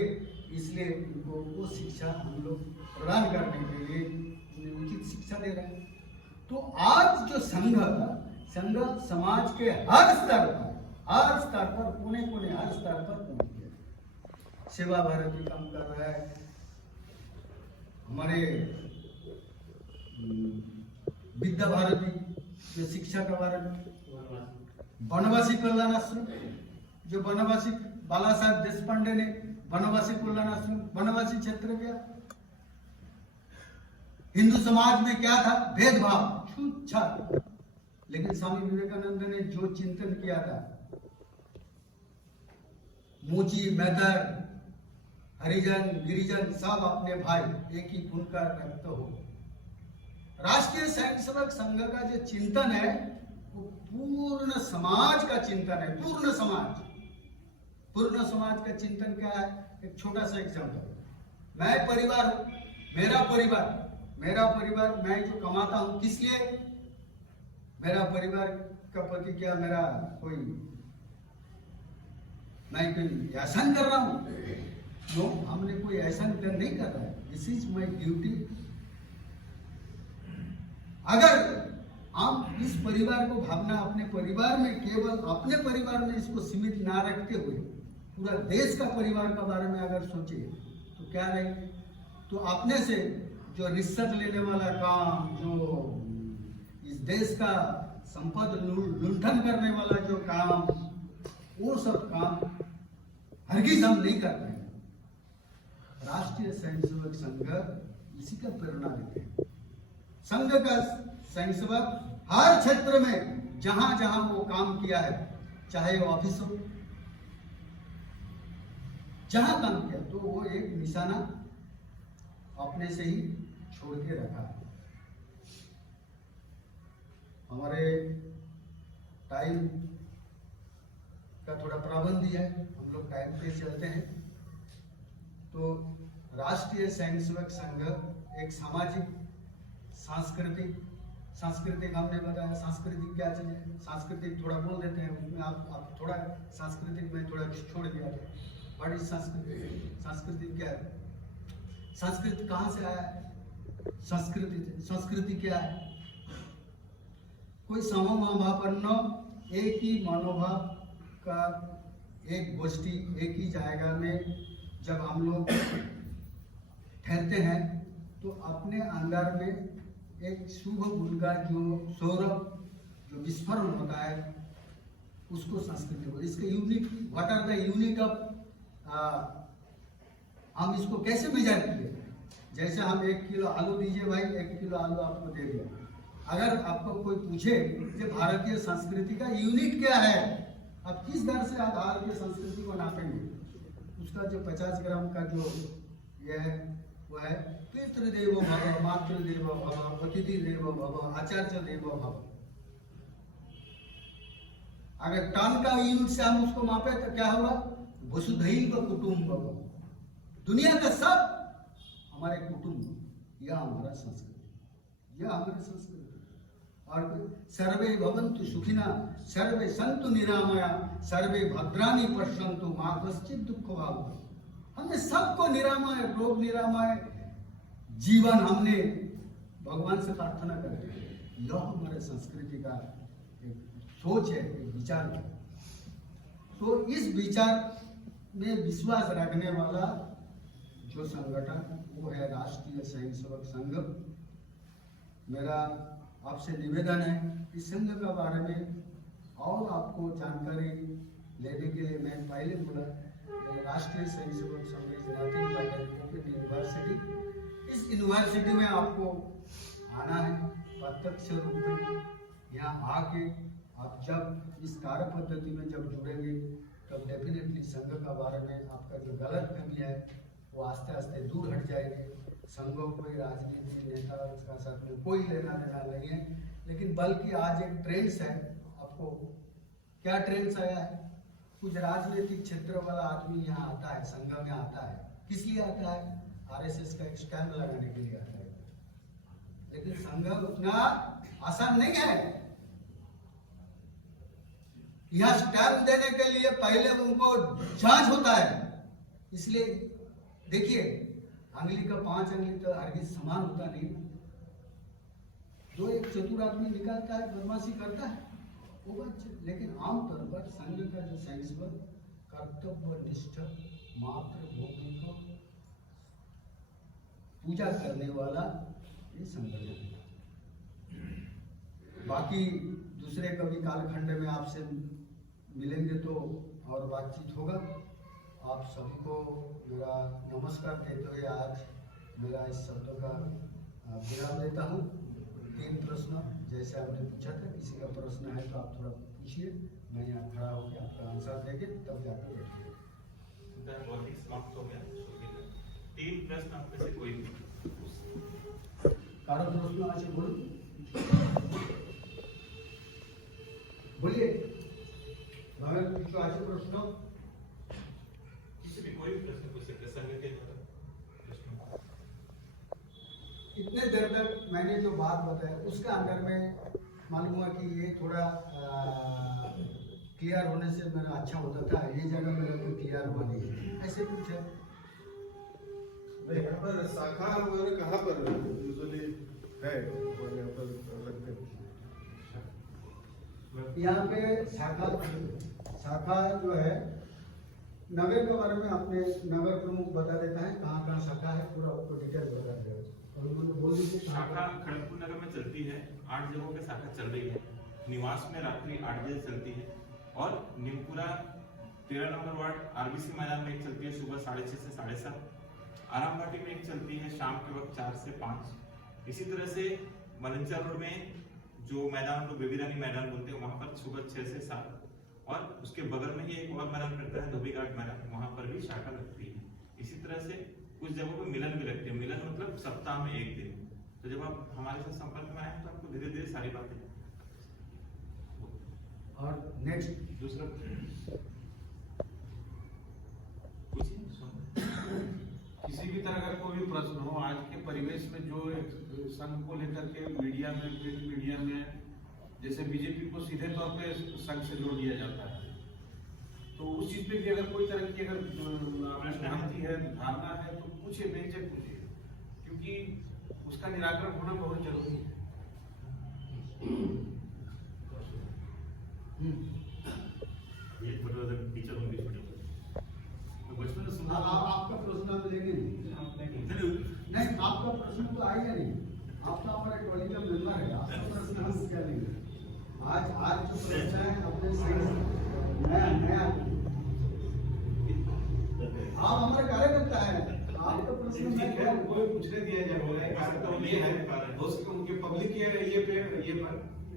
इसलिए उनको वो शिक्षा हम लोग प्रदान करने के लिए उन्हें उचित शिक्षा दे रहे हैं। तो आज जो संघ समाज के हर स्तर पर कोने कोने हर स्तर पर पहुंच गया। सेवा भारती काम कर रहा है, हमारे विद्या भारती जो शिक्षा का भारत, वनवासी कल्याण आश्रम जो वनवासी बाला साहब देशपांडे ने वनवासी कल्याण आश्रम वनवासी क्षेत्र किया। हिंदू समाज में क्या था? भेदभाव, छूतछात, लेकिन स्वामी विवेकानंद ने जो चिंतन किया था, मोची मैतर हरिजन गिरिजन सब अपने भाई, एक ही खून का रक्त हो। राष्ट्रीय स्वयंसेवक संघ का जो चिंतन है वो पूर्ण समाज का चिंतन है। पूर्ण समाज का चिंतन क्या है? एक छोटा सा एग्जाम्पल, मैं परिवार हूं, मेरा परिवार मैं जो कमाता हूं, किस लिए? मेरा परिवार का प्रति क्या मेरा कोई मैं कोई एहसान कर रहा हूं? नो, हमने कोई एहसान नहीं कर रहा है। This is my duty. अगर हम इस परिवार को भावना अपने परिवार में, केवल अपने परिवार में इसको सीमित ना रखते हुए पूरा देश का परिवार के बारे में अगर सोचे तो क्या नहीं, तो अपने से जो रिश्वत लेने वाला काम, जो इस देश का संपद लुंठन करने वाला जो काम, वो सब काम हरगिज हम नहीं कर रहे हैं। राष्ट्रीय स्वयंसेवक संघ इसी का प्रेरणा देते हैं। संघ का स्वयंसेवक हर क्षेत्र में जहां जहां वो काम किया है, चाहे ऑफिस हो, जहां काम किया, तो वो एक निशाना अपने से ही छोड़ के रखा है। हमारे टाइम का थोड़ा पाबंदी है, हम लोग टाइम पे चलते हैं। तो राष्ट्रीय स्वयंसेवक संघ एक सामाजिक सांस्कृतिक हमने बताया। सांस्कृतिक क्या चीज है? सांस्कृतिक थोड़ा बोल देते हैं, उसमें आप थोड़ा सांस्कृतिक में थोड़ा छोड़ दिया था। व्हाट इज सांस्कृतिक क्या है? संस्कृत कहाँ से आया है? संस्कृति क्या है? कोई समभावापन्न एक ही मनोभाव का एक गोष्ठी, एक ही जायगा में जब हम लोग ठहरते हैं तो अपने अंदर में एक शुभ गुण का जो सौरभ, जो विस्फोरण होता है, उसको संस्कृति होता है। इसके unit, what are the unit of, हम इसको कैसे मेजर किए? जैसे हम 1 किलो आलू दीजिए भाई, 1 किलो आलू आपको दे दिया। अगर आपको कोई पूछे कि भारतीय संस्कृति का यूनिट क्या है, आप किस दर से आप भारतीय संस्कृति को नापेंगे? उसका जो 50 ग्राम का जो ये है वो है पितृदेवो भव, मातृदेवो भव, अतिथि देवो भव, आचार्य देवो भव। अगर टन का यूनिट से हम उसको मापे तो क्या होगा? वसुधैव कुटुंबकम, दुनिया का सब हमारे कुटुंब, यह हमारा संस्कृति, यह हमारी संस्कृति। और सर्वे भवन्तु सुखिना, सर्वे सन्तु निरामया, सर्वे भद्राणि पश्यन्तु मा कश्चित् दुःखभाग्। हमने सबको निरामय, रोग निरामय जीवन हमने भगवान से प्रार्थना करें। यह हमारे संस्कृति का एक सोच है, एक विचार है। तो इस विचार में विश्वास रखने वाला जो संगठन वो है राष्ट्रीय स्वयंसेवक संघ। मेरा आपसे निवेदन है इस संघ के बारे में और आपको जानकारी लेने के लिए मैं पहले बोला राष्ट्रीय स्वयंसेवक संघ यूनिवर्सिटी, इस यूनिवर्सिटी में आपको आना है प्रत्यक्ष रूप में। यहाँ आके आप जब इस कार्य पद्धति में जब जुड़ेंगे तब डेफिनेटली संघ का बारे में आपका जो गलत फहमी है वो आस्ते आस्ते दूर हट जाएगी। संघ कोई राजनीति नेता का साथ में कोई लेना देना नहीं है, लेकिन बल्कि आज एक ट्रेंड्स है। आपको क्या ट्रेंड्स आया है? कुछ राजनीतिक क्षेत्र वाला आदमी यहाँ आता है, संघ में आता है, किस लिए आता है? आरएसएस का एक स्टैम्प लगाने के लिए आता है। लेकिन संघ उतना आसान नहीं है। यह स्टैम्प देने के लिए पहले उनको जांच होता है। इसलिए देखिए अंगली का 5 अंगली तो हरगिज समान होता नहीं। जो एक चतुर आदमी निकालता है, बदमाशी करता है वो बात, लेकिन आमतौर पर संघ का जो स्वयंसेवक कर्तव्यनिष्ठ मातृभूमि को पूजा करने वाला ये संगठन है। बाकी दूसरे कभी कालखंड में आपसे मिलेंगे तो और बातचीत होगा। आप सभी को मेरा नमस्कार कहते हुए आज मेरा इस शब्दों का विराम देता हूँ। 3 प्रश्न जैसे आपने पूछा था, किसी का प्रश्न है तो आप थोड़ा पूछिए, मैं यहाँ खड़ा होकर आपका आंसर देंगे तब जाकर बैठिए। भौतिक समाप्त हो गया। 3 प्रश्न आप में से कोई भी कारो प्रश्न आज बोलिए। आज प्रश्न किसी भी कोई भी प्रश्न पूछ सकते हैं संघ के द्वारा प्रश्न। इतने देर तक मैंने जो बात बताया उसका अंदर में मालूम हुआ कि ये थोड़ा क्लियर होने से मेरा अच्छा होता था, ये जगह मेरा कोई क्लियर हुआ नहीं है, ऐसे कुछ है। यहाँ पर शाखा वगैरह कहाँ पर यूजुअली है और यहाँ पर लगते हैं? यहाँ पे शाखा जो है नगर के बारे में आपने नगर प्रमुख बता देता है कहाँ कहाँ शाखा है, पूरा आपको डिटेल बता देगा। और बोल दीजिए शाखा खड़गपुर नगर में चलती है, 8 जगहों पे शाखा चल रही है। निवास में रात्रि 8 बजे चलती है और नीमपुरा 13 नंबर वार्ड आरबीसी मैदान में एक चलती है सुबह 6:30 से 7:30। आरामघाटी में एक चलती है शाम के वक्त 4 से 5। इसी तरह से मलंचा रोड में जो मैदान को बेबी रानी मैदान बोलते हैं वहां पर सुबह 6 से 7। और उसके बगल में ही एक और मैदान पड़ता है धोबी घाट मैदान, वहां पर भी शाखा लगती है। इसी तरह से कुछ जगहों पर मिलन भी लगती है। मिलन मतलब सप्ताह में 1 दिन। तो जब आप हमारे साथ संपर्क में आए तो आपको धीरे धीरे सारी बातें। और नेक्स्ट दूसरा किसी भी तरह का कोई भी प्रश्न हो, आज के परिवेश में जो संघ को लेकर के मीडिया में, प्रिंट मीडिया में जैसे बीजेपी को सीधे तौर पे संघ से जोड़ दिया जाता है, तो उस चीज पे भी अगर कोई तरह की अगर भ्रांति है, धारणा है तो पूछिए, बेहिचक पूछिए, क्योंकि उसका निराकरण होना बहुत जरूरी है। टीचर होंगे बचपन में सुना आपका प्रश्न मिलेंगे नहीं, आपका प्रश्न तो आएगा नहीं। आप तो हमारे टोली का मेंबर है, आपका प्रश्न हम क्या लेंगे। आज जो प्रश्न है अपने नया आप हमारे कार्यकर्ता है, आपका प्रश्न कोई पूछने दिया जाए उनके पब्लिक ये पर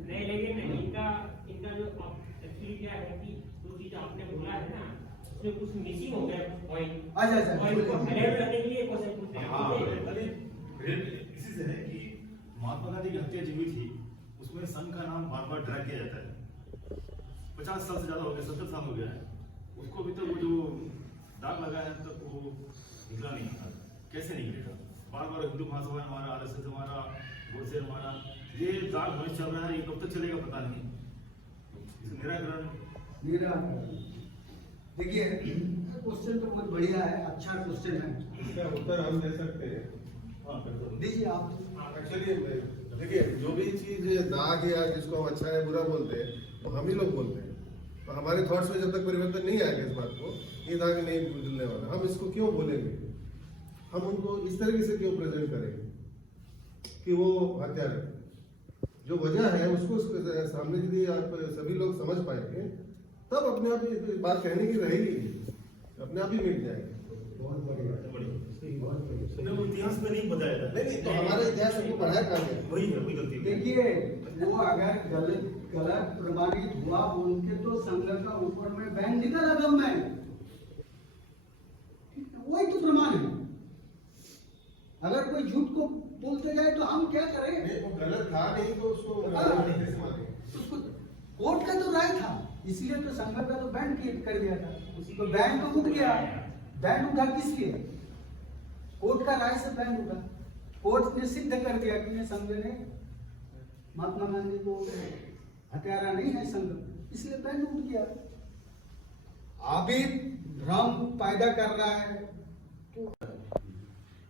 नहीं, लेकिन इनका जो एक्चुअली क्या है कि जो चीज आपने बोला है ना उसमें कुछ मिसिंग हो गया पॉइंट। अच्छा पॉइंट को हाईलाइट करने के लिए क्वेश्चन पूछते हैं। इसी से है कि महात्मा गांधी की हत्या जो हुई थी उसमें संघ का नाम बार बार ड्रैग किया जाता है। 50 साल से ज्यादा हो गया, 70 साल हो गया है, उसको अभी तक वो जो दाग लगा है तक वो निकला नहीं है। कैसे निकलेगा? बार बार हिंदू महासभा हमारा, आरएसएस हमारा, गोडसे हमारा, ये दाग हमें चल रहा है, ये कब तक चलेगा पता नहीं। निराकरण देखिए, क्वेश्चन तो बहुत बढ़िया है, अच्छा क्वेश्चन है, इसका उत्तर हम दे सकते हैं। दीजिए आप। एक्चुअली देखिए, जो भी चीज दाग या जिसको हम अच्छा है बुरा बोलते हैं वो हम ही लोग बोलते हैं। तो हमारे थॉट्स में जब तक परिवर्तन नहीं आएगा इस बात को, ये दाग नहीं बदलने वाला, हम इसको क्यों बोलेंगे? हम उनको इस तरीके से क्यों प्रेजेंट करेंगे कि वो हत्यारा है? जो वजह है उसको उसके सामने यदि आप सभी लोग समझ पाएंगे तब अपने आप ये बात कहने की रहेगी, अपने आप ही मिट जाएगी। बहुत बढ़िया, बहुत बढ़िया। वो इतिहास में नहीं बताया था। नहीं तो हमारा इतिहास हमको पढ़ाया कहाँ गया? वही है, वही गलती है। देखिए वो अगर गलत प्रमाणित हुआ बोल के तो संघ का ऊपर में बैन निकला गवर्नमेंट, वही तो प्रमाण है। अगर कोई झूठ को बोलते जाए तो हम क्या करें? नहीं वो गलत था नहीं तो उसको कैसे मानेंगे? उसको कोर्ट का तो राय था, इसलिए तो संघ का तो बैन कर दिया था। तो बैन तो उठ गया, बैन उठा किस लिए? कोर्ट का राय से बैन उठा। कोर्ट ने सिद्ध कर दिया कि संघ ने महात्मा गांधी को हत्यारा नहीं है संघ, इसलिए बैन उठ गया। अभी भ्रम पैदा कर रहा है तो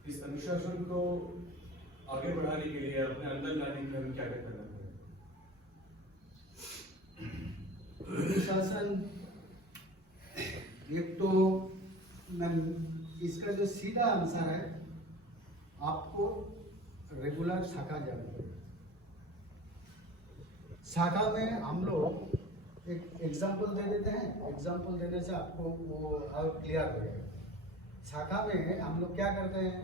इस अनुशासन को आगे बढ़ाने के लिए अपने अंदर लाने के लिए हमें क्या क्या करना पड़ेगा? अनुशासन एक तो मैं इसका जो सीधा आंसर है, आपको रेगुलर शाखा जाना पड़ेगा। शाखा में हम लोग एक एग्जाम्पल दे देते हैं, एग्जाम्पल देने से आपको वो और क्लियर हो जाएगा। शाखा में हम लोग क्या करते हैं,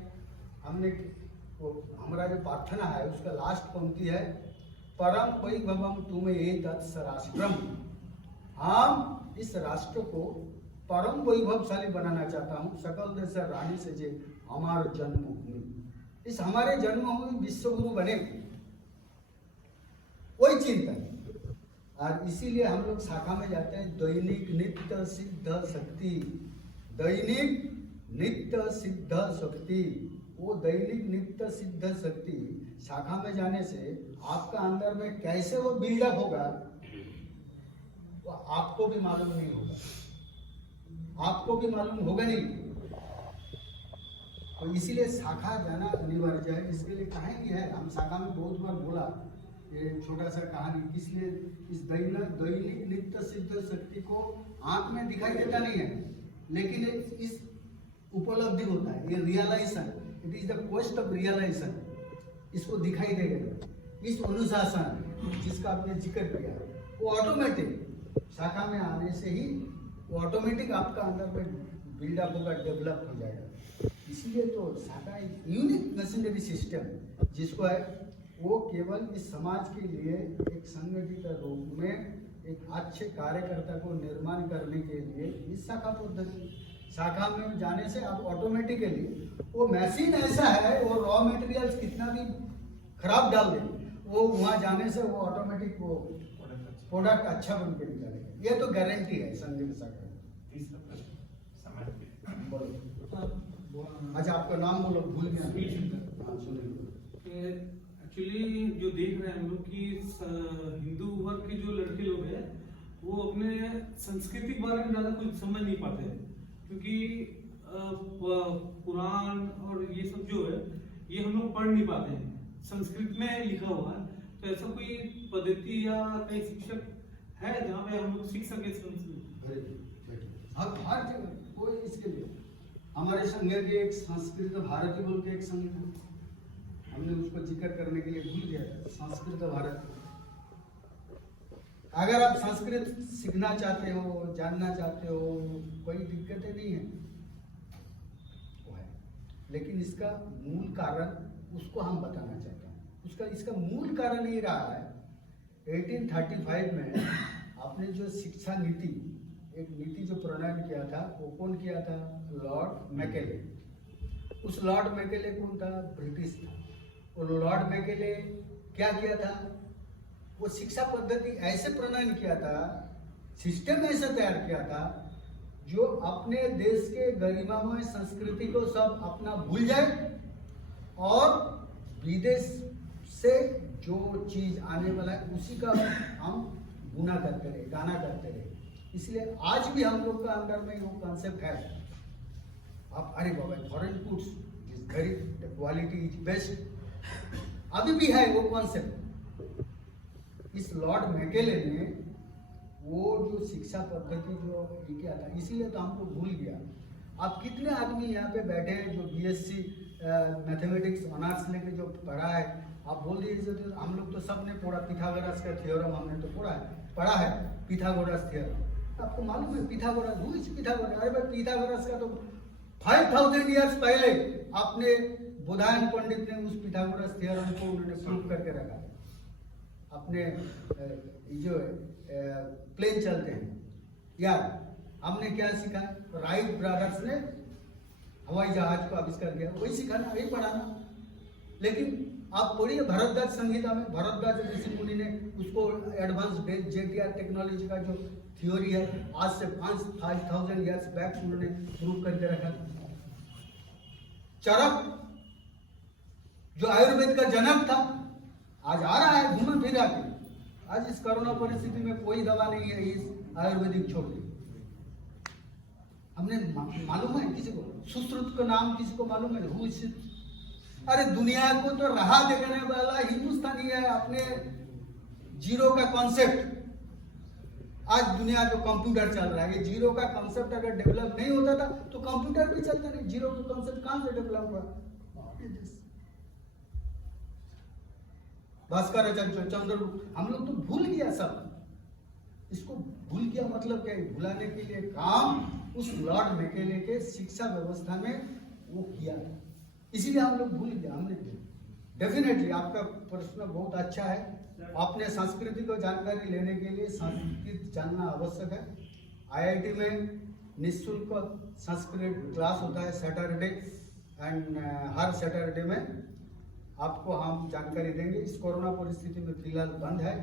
हमने वो हमारा जो प्रार्थना है उसका लास्ट पंक्ति है, परम वैभवम तुम्हें एतत् राष्ट्रम। हम इस राष्ट्र को परम वैभवशाली बनाना चाहता हूँ, सकल देश रानी से जे हमार जन्मभूमि, इस हमारे जन्मभूमि विश्वगुरु बने, वही चिंतन। और इसीलिए हम लोग शाखा में जाते हैं, दैनिक नित्य सिद्ध शक्ति, दैनिक नित्य सिद्ध शक्ति। वो दैनिक नित्य सिद्ध शक्ति शाखा में जाने से आपका अंदर में कैसे वो बिल्डअप होगा वो आपको भी मालूम नहीं होगा, आपको भी मालूम होगा नहीं। तो इसीलिए शाखा जाना अनिवार्य है। इसके लिए कहानी है, हम शाखा में बहुत बार बोला, ये छोटा सा कहानी। इसलिए इस दैनिक नित्य सिद्ध शक्ति को आंख में दिखाई देता नहीं है, लेकिन इस उपलब्धि होता है, ये realisation, it is the quest of realisation, इसको दिखाई देगा। इस अनुशासन जिसका आपने जिक्र किया वो ऑटोमेटिक शाखा में आने से ही वो ऑटोमेटिक आपका अंदर में बिल्डअप होगा, डेवलप हो जाएगा। इसीलिए तो शाखा एक यूनिक मशीनरी सिस्टम जिसको है वो केवल इस समाज के लिए एक संगठित रूप में एक अच्छे कार्यकर्ता को निर्माण करने के लिए इस शाखा पद्धति, शाखा में जाने से आप ऑटोमेटिकली वो मशीन ऐसा है, वो रॉ मटेरियल्स कितना भी खराब डाल दे, वो वहाँ जाने से वो ऑटोमेटिक वो प्रोडक्ट अच्छा बन के निकालेगा। ये तो गारंटी है संगठित शाखा में। तीसरा प्रश्न समाज के बोलो। अच्छा आपका नाम बोलो, भूल गया। हाँ सुनिए। एक्चुअली जो देख रहे हैं हम लोग कि हिंदू वर्ग के जो लड़के लोग हैं वो अपने संस्कृति के बारे में ज्यादा कुछ समझ नहीं पाते, क्योंकि पुराण और ये सब जो है ये हम लोग पढ़ नहीं पाते हैं, संस्कृत में लिखा हुआ है। तो ऐसा कोई पद्धति या कहीं शिक्षक है जहाँ पे हम लोग सीख सके संस्कृत? हर जगह कोई इसके लिए हमारे संघ के एक संस्कृत भारती बोल के एक संघ है, हमने उसको जिक्र करने के लिए भूल गया था, संस्कृत भारत। अगर आप संस्कृत सीखना चाहते हो, जानना चाहते हो, कोई दिक्कतें नहीं है, वो है। लेकिन इसका मूल कारण उसको हम बताना चाहते हैं। इसका मूल कारण ये रहा है, 1835 में आपने जो शिक्षा नीति, एक नीति जो प्रणयन किया था वो कौन किया था? Lord Macaulay. उस लॉर्ड मैकेले कौन था? ब्रिटिश था। और लॉर्ड मैकेले क्या किया था? वो शिक्षा पद्धति ऐसे प्रणयन किया था, सिस्टम ऐसा तैयार किया था जो अपने देश के गरिमामय संस्कृति को सब अपना भूल जाए और विदेश से जो चीज आने वाला है उसी का हम गुना करते रहे, गाना करते रहे। इसलिए आज भी हम लोग का अंदर में वो कॉन्सेप्ट है, आप अरे बाबा foreign foods is very quality is best, अभी भी है वो कॉन्सेप्ट। इस लॉर्ड मैकेले ने वो जो शिक्षा पद्धति जो किया था, इसीलिए तो हमको भूल गया। आप कितने आदमी यहाँ पे बैठे हैं जो बीएससी मैथमेटिक्स ऑनर्स लेके जो पढ़ा है, आप बोल दीजिए तो हम लोग तो सब ने पढ़ा, पिथागोरस का थ्योरम हमने तो पढ़ा है पिथागोरस थ्योरम। आपको मालूम है पिथागोरस, हु इज पिथागोरस? अरे भाई पिथागोरस का तो 5000 ईयर्स पहले आपने बुधायन पंडित ने उस पिथागोरस थ्योरम को उन्होंने प्रूव करके रखा। अपने जो प्लेन चलते हैं यार, हमने क्या सीखा? राइट ब्रदर्स ने हवाई जहाज को आविष्कार किया, वही सिखाना, वही पढ़ाना। लेकिन आप पढ़िए भारद्वाज संहिता में, भारद्वाज ऋषि मुनि ने उसको एडवांस जेटीआर टेक्नोलॉजी का जो थ्योरी है आज से 5000 ईयर्स बैक उन्होंने प्रूव करके रखा। चरक जो आयुर्वेद का जनक था आज आ रहा है घूम फिरा के। आज इस कोरोना परिस्थिति में कोई दवा नहीं है इस आयुर्वेदिक छोड़ के। हमने मालूम है किसी को? सुश्रुत का नाम किसी को मालूम है? अरे दुनिया को तो राह देखने वाला हिंदुस्तानी है। अपने जीरो का कॉन्सेप्ट, आज दुनिया जो कंप्यूटर चल रहा है, ये जीरो का कॉन्सेप्ट अगर डेवलप नहीं होता था तो कंप्यूटर भी चलता नहीं। जीरो का कॉन्सेप्ट कहां से डेवलप हुआ? भास्कराचार्य, चंद्रगुप्त, हम लोग तो भूल गया सब। इसको भूल गया मतलब क्या है? भुलाने के लिए काम उस लॉर्ड मैकेले के शिक्षा व्यवस्था में वो किया, इसीलिए हम लोग भूल गया। हमने डेफिनेटली आपका प्रश्न बहुत अच्छा है। आपने संस्कृति को जानकारी लेने के लिए संस्कृत जानना आवश्यक है। आईआईटी में निःशुल्क संस्कृत क्लास होता है सैटरडे एंड हर सैटरडे में आपको हम जानकारी देंगे। इस कोरोना परिस्थिति में फिलहाल बंद है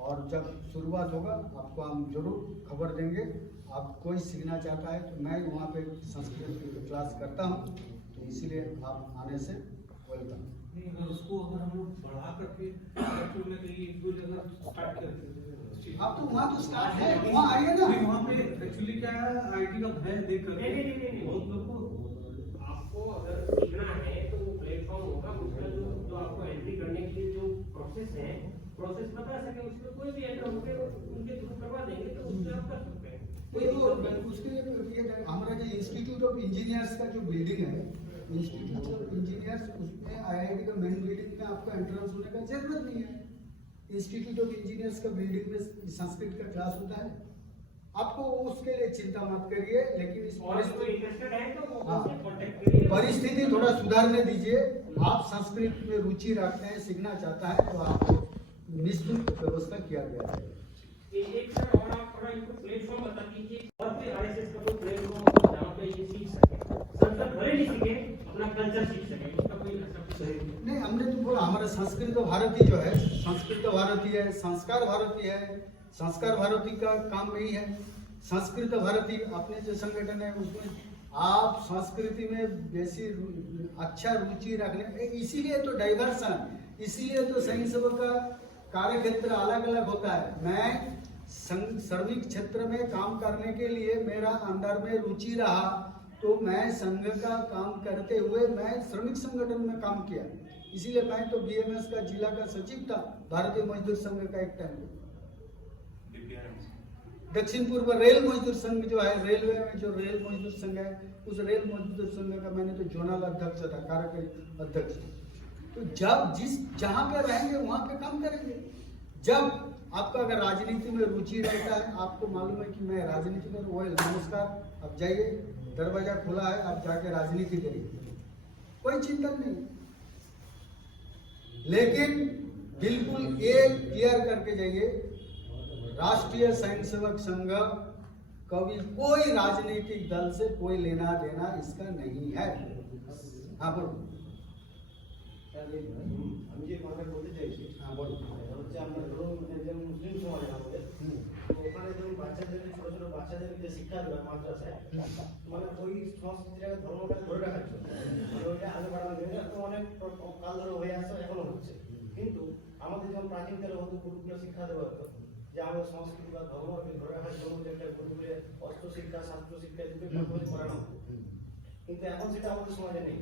और जब शुरुआत होगा आपको हम जरूर खबर देंगे। आप कोई सीखना चाहता है तो मैं वहाँ पे संस्कृत की क्लास करता हूँ, तो इसीलिए आप आने से वेलकम। नहीं, अगर उसको अगर हम लोग बढ़ा करके एक्चुअली कहीं एक दो जगह स्टार्ट करते, आप तो वहाँ तो स्टार्ट है, वहाँ आइए ना। वहाँ पे एक्चुअली क्या है, आईटी का भय देख कर नहीं, बहुत लोग को आपको अगर सीखना है तो वो प्लेटफॉर्म होगा, उसका जो आपको एंट्री करने के लिए जो प्रोसेस बता सके, उसमें कोई भी एंटर होके उनके थ्रू करवा देंगे तो उससे आप कर सकते हैं। उसके लिए हमारा जो इंस्टीट्यूट ऑफ इंजीनियर्स का जो बिल्डिंग है, इंस्टीट्यूट ऑफ इंजीनियर्स, उसमें आईआईटी का मेन बिल्डिंग में आपको एंट्रेंस होने का जरूरत नहीं है। इंस्टीट्यूट ऑफ इंजीनियर्स का बिल्डिंग में संस्कृत का क्लास होता है, आपको उसके लिए चिंता मत करिए। लेकिन इस परिस्थिति थोड़ा सुधारने दीजिए। आप संस्कृत में रुचि रखते हैं, सीखना चाहता है तो आपको निःशुल्क व्यवस्था किया गया है। एक सर और आप थोड़ा इनको प्लेटफॉर्म बता दीजिए, और कोई आरएसएस का कोई प्लेटफॉर्म जहाँ पे ये सीख सके, संस्कृत भले नहीं सीखे, अपना कल्चर सीख सके, उसका कोई नहीं, हमने तो बोला हमारा संस्कृत भारती जो है, संस्कृत भारती है, संस्कार भारती है। संस्कार भारती का काम यही है। संस्कृत भारती अपने जो संगठन है उसमें आप संस्कृति में बेसी अच्छा रुचि रखने, इसीलिए तो डाइवर्सन, इसीलिए तो स्वयं सेवक का कार्य क्षेत्र अलग अलग होता है। मैं श्रमिक क्षेत्र में काम करने के लिए मेरा अंदर में रुचि रहा तो मैं संघ का काम करते हुए मैं श्रमिक संगठन में काम किया। इसीलिए मैं तो बीएमएस का जिला का सचिव था, भारतीय मजदूर संघ का एक टाइम। दक्षिण पूर्व रेल मजदूर संघ जो है, रेलवे में जो रेल मजदूर संघ है, उस रेल मजदूर संघ का मैंने तो जोनल अध्यक्ष था, कार्यकारी अध्यक्ष। तो जब जहाँ पे रहेंगे वहाँ पे काम करेंगे। जब आपका अगर राजनीति में रुचि रहता है, आपको मालूम है कि मैं राजनीति में, वो नमस्कार, आप जाइए, दरवाजा खुला है, आप जाके राजनीति करिए, कोई चिंतन नहीं। लेकिन बिल्कुल एक क्लियर करके जाइए, राष्ट्रीय स्वयंसेवक संघ कभी कोई राजनीतिक दल से कोई लेना देना इसका नहीं है। हाँ बोलो। আমি যে কথাটা বলতে চাইছি, হচ্ছে আমরা ধরুন যে মুসলিম সমাজ আমাদের, ওখানে ধরুন বাচ্চাদের, ছোট ছোট বাচ্চাদের যে শিক্ষা দেওয়া মাদ্রাসায়, মানে ওই সংস্কৃতিটাকে ধর্মটাকে ধরে রাখার জন্য, মানে ওইটা আগে বাড়ানোর জন্য তো অনেক কাল ধরে হয়ে আসছে, এখনো হচ্ছে। কিন্তু আমাদের যেমন প্রাচীনকালে হতো গুরুকুলে শিক্ষা দেওয়া হতো, যে আমাদের সংস্কৃতি বা ধর্মকে ধরে রাখার জন্য যে একটা গুরুকুলে অস্ত্র শিক্ষা, শাস্ত্র শিক্ষা দুটোই করানো হতো। কিন্তু এখন সেটা আমাদের সমাজে নেই।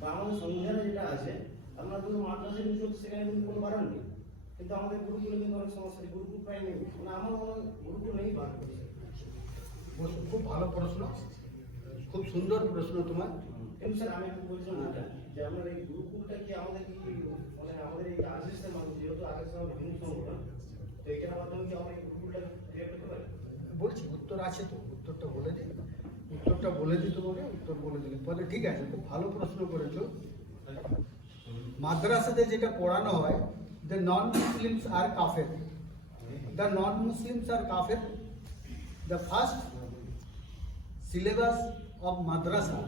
বা আমাদের সংবিধানে যেটা আছে, আমরা কিন্তু মাদ্রাসা কিন্তু সেখানে কিন্তু কোনো বারণ নেই, কিন্তু আমাদের গুরুকুলে কিন্তু অনেক সমস্যা, গুরুকুল প্রায় নেই, মানে আমার গুরুকুল নেই বারণ করছে। খুব ভালো প্রশ্ন। খুব সুন্দর প্রশ্ন তোমার। কিন্তু স্যার আমি একটু বলছিলাম যে আমরা এই গুরুকুলটা কি আমাদের কি মানে আমাদের এই আরএসএস মানুষ যেহেতু আরএসএস আমাদের হিন্দু সংগঠন, তো এটার মাধ্যমে কি আমরা এই গুরুকুলটা ক্রিয়েট করতে পারি? বলছি উত্তর আছে তো, উত্তরটা বলে দিই, তোমাকে উত্তর বলে দিলে বলে ঠিক আছে, খুব ভালো প্রশ্ন করেছো। মাদ্রাসাতে যেটা পড়ানো হয়, দ্য নন মুসলিমস আর কাফের, দ্য নন মুসলিমস আর কাফের, the first syllabus of madrasa,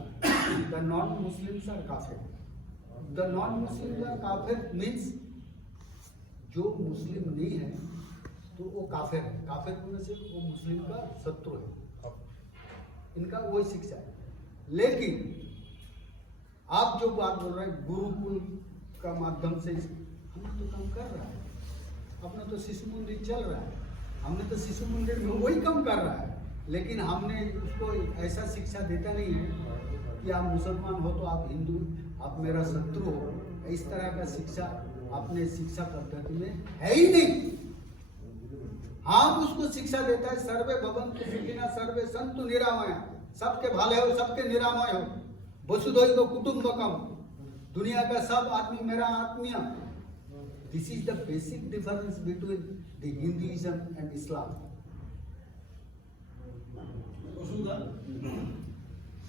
the non-Muslims are kafir. The non-Muslims are kafir means जो मुस्लिम नहीं है तो वो काफिर है, काफिर होने से वो मुस्लिम का शत्रु है, इनका वही शिक्षा है। लेकिन आप जो बात बोल रहे हैं गुरुकुल का माध्यम से, हमने तो काम कर रहा है, अपना तो शिशु मंदिर चल रहा है, हमने तो शिशु मंदिर में वही काम कर रहा है, लेकिन हमने उसको ऐसा शिक्षा देता नहीं है कि आप मुसलमान हो तो आप हिंदू, आप मेरा शत्रु हो, इस तरह का शिक्षा अपने शिक्षा पद्धति में है ही नहीं। हम उसको शिक्षा देता है सर्वे भवन्तु सुखिनः सर्वे सन्तु निरामया, सबके भले हो, सबके निरामय हो, वसुधैव कुटुम्बकम, दुनिया का सब आदमी मेरा आत्मीय। This is the basic difference between the Hinduism and Islam.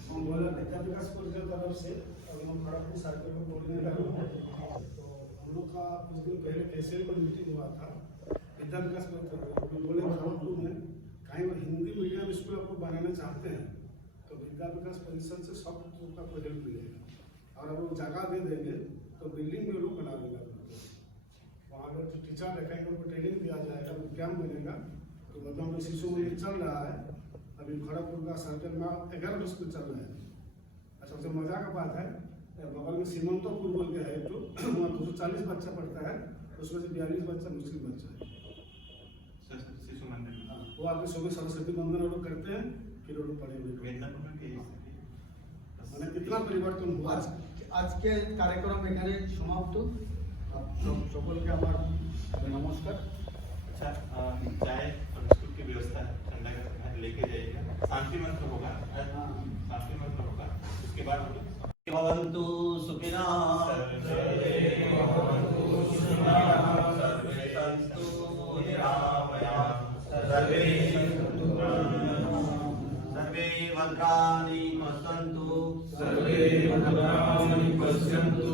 हम बोला विद्या विकास परिषद तरफ से अभी हम खड़गपुर सर्कल को कोऑर्डिनेटर हूँ, तो हम लोग का कुछ दिन पहले एसएल पर मीटिंग हुआ था विद्या विकास परिषद, बोले खड़गपुर में कहीं वो हिंदी मीडियम स्कूल आपको बनाना चाहते हैं तो विद्या विकास परिषद से सब का कोई हेल्प मिलेगा, और अगर वो जगह दे देंगे तो बिल्डिंग में लोग बना देगा, वहाँ अगर जो टीचर रखेंगे उनको ट्रेनिंग दिया जाएगा, कैंप मिलेगा। तो मतलब हम शिशु मंदिर चल रहा है अभी खड़गपुर का सर्कल में 11 स्कूल चल रहा है। अच्छा सबसे मजा का बात है बगल में सीमंतोपुर बोल के है तो वहाँ 240 बच्चा पढ़ता है, उसमें से 42 बच्चा मुस्लिम बच्चा है। शिशु मंदिर वो आपके सुबह सरस्वती वंदन लोग करते हैं, फिर वो लोग पढ़ेंगे। मैंने कितना परिवर्तन हुआ। आज के कार्यक्रम এখানে সমাপ্ত। সকলকে আমার নমস্কার। अच्छा चाय और बिस्कुट की व्यवस्था है, ठंडा का घर लेके जाइएगा, शांति मंत्र होगा, शांति मंत्र होगा, उसके बाद भवन्तु सुखिनः सर्वे सन्तु निरामयाः सर्वे भद्राणि पश्यन्तु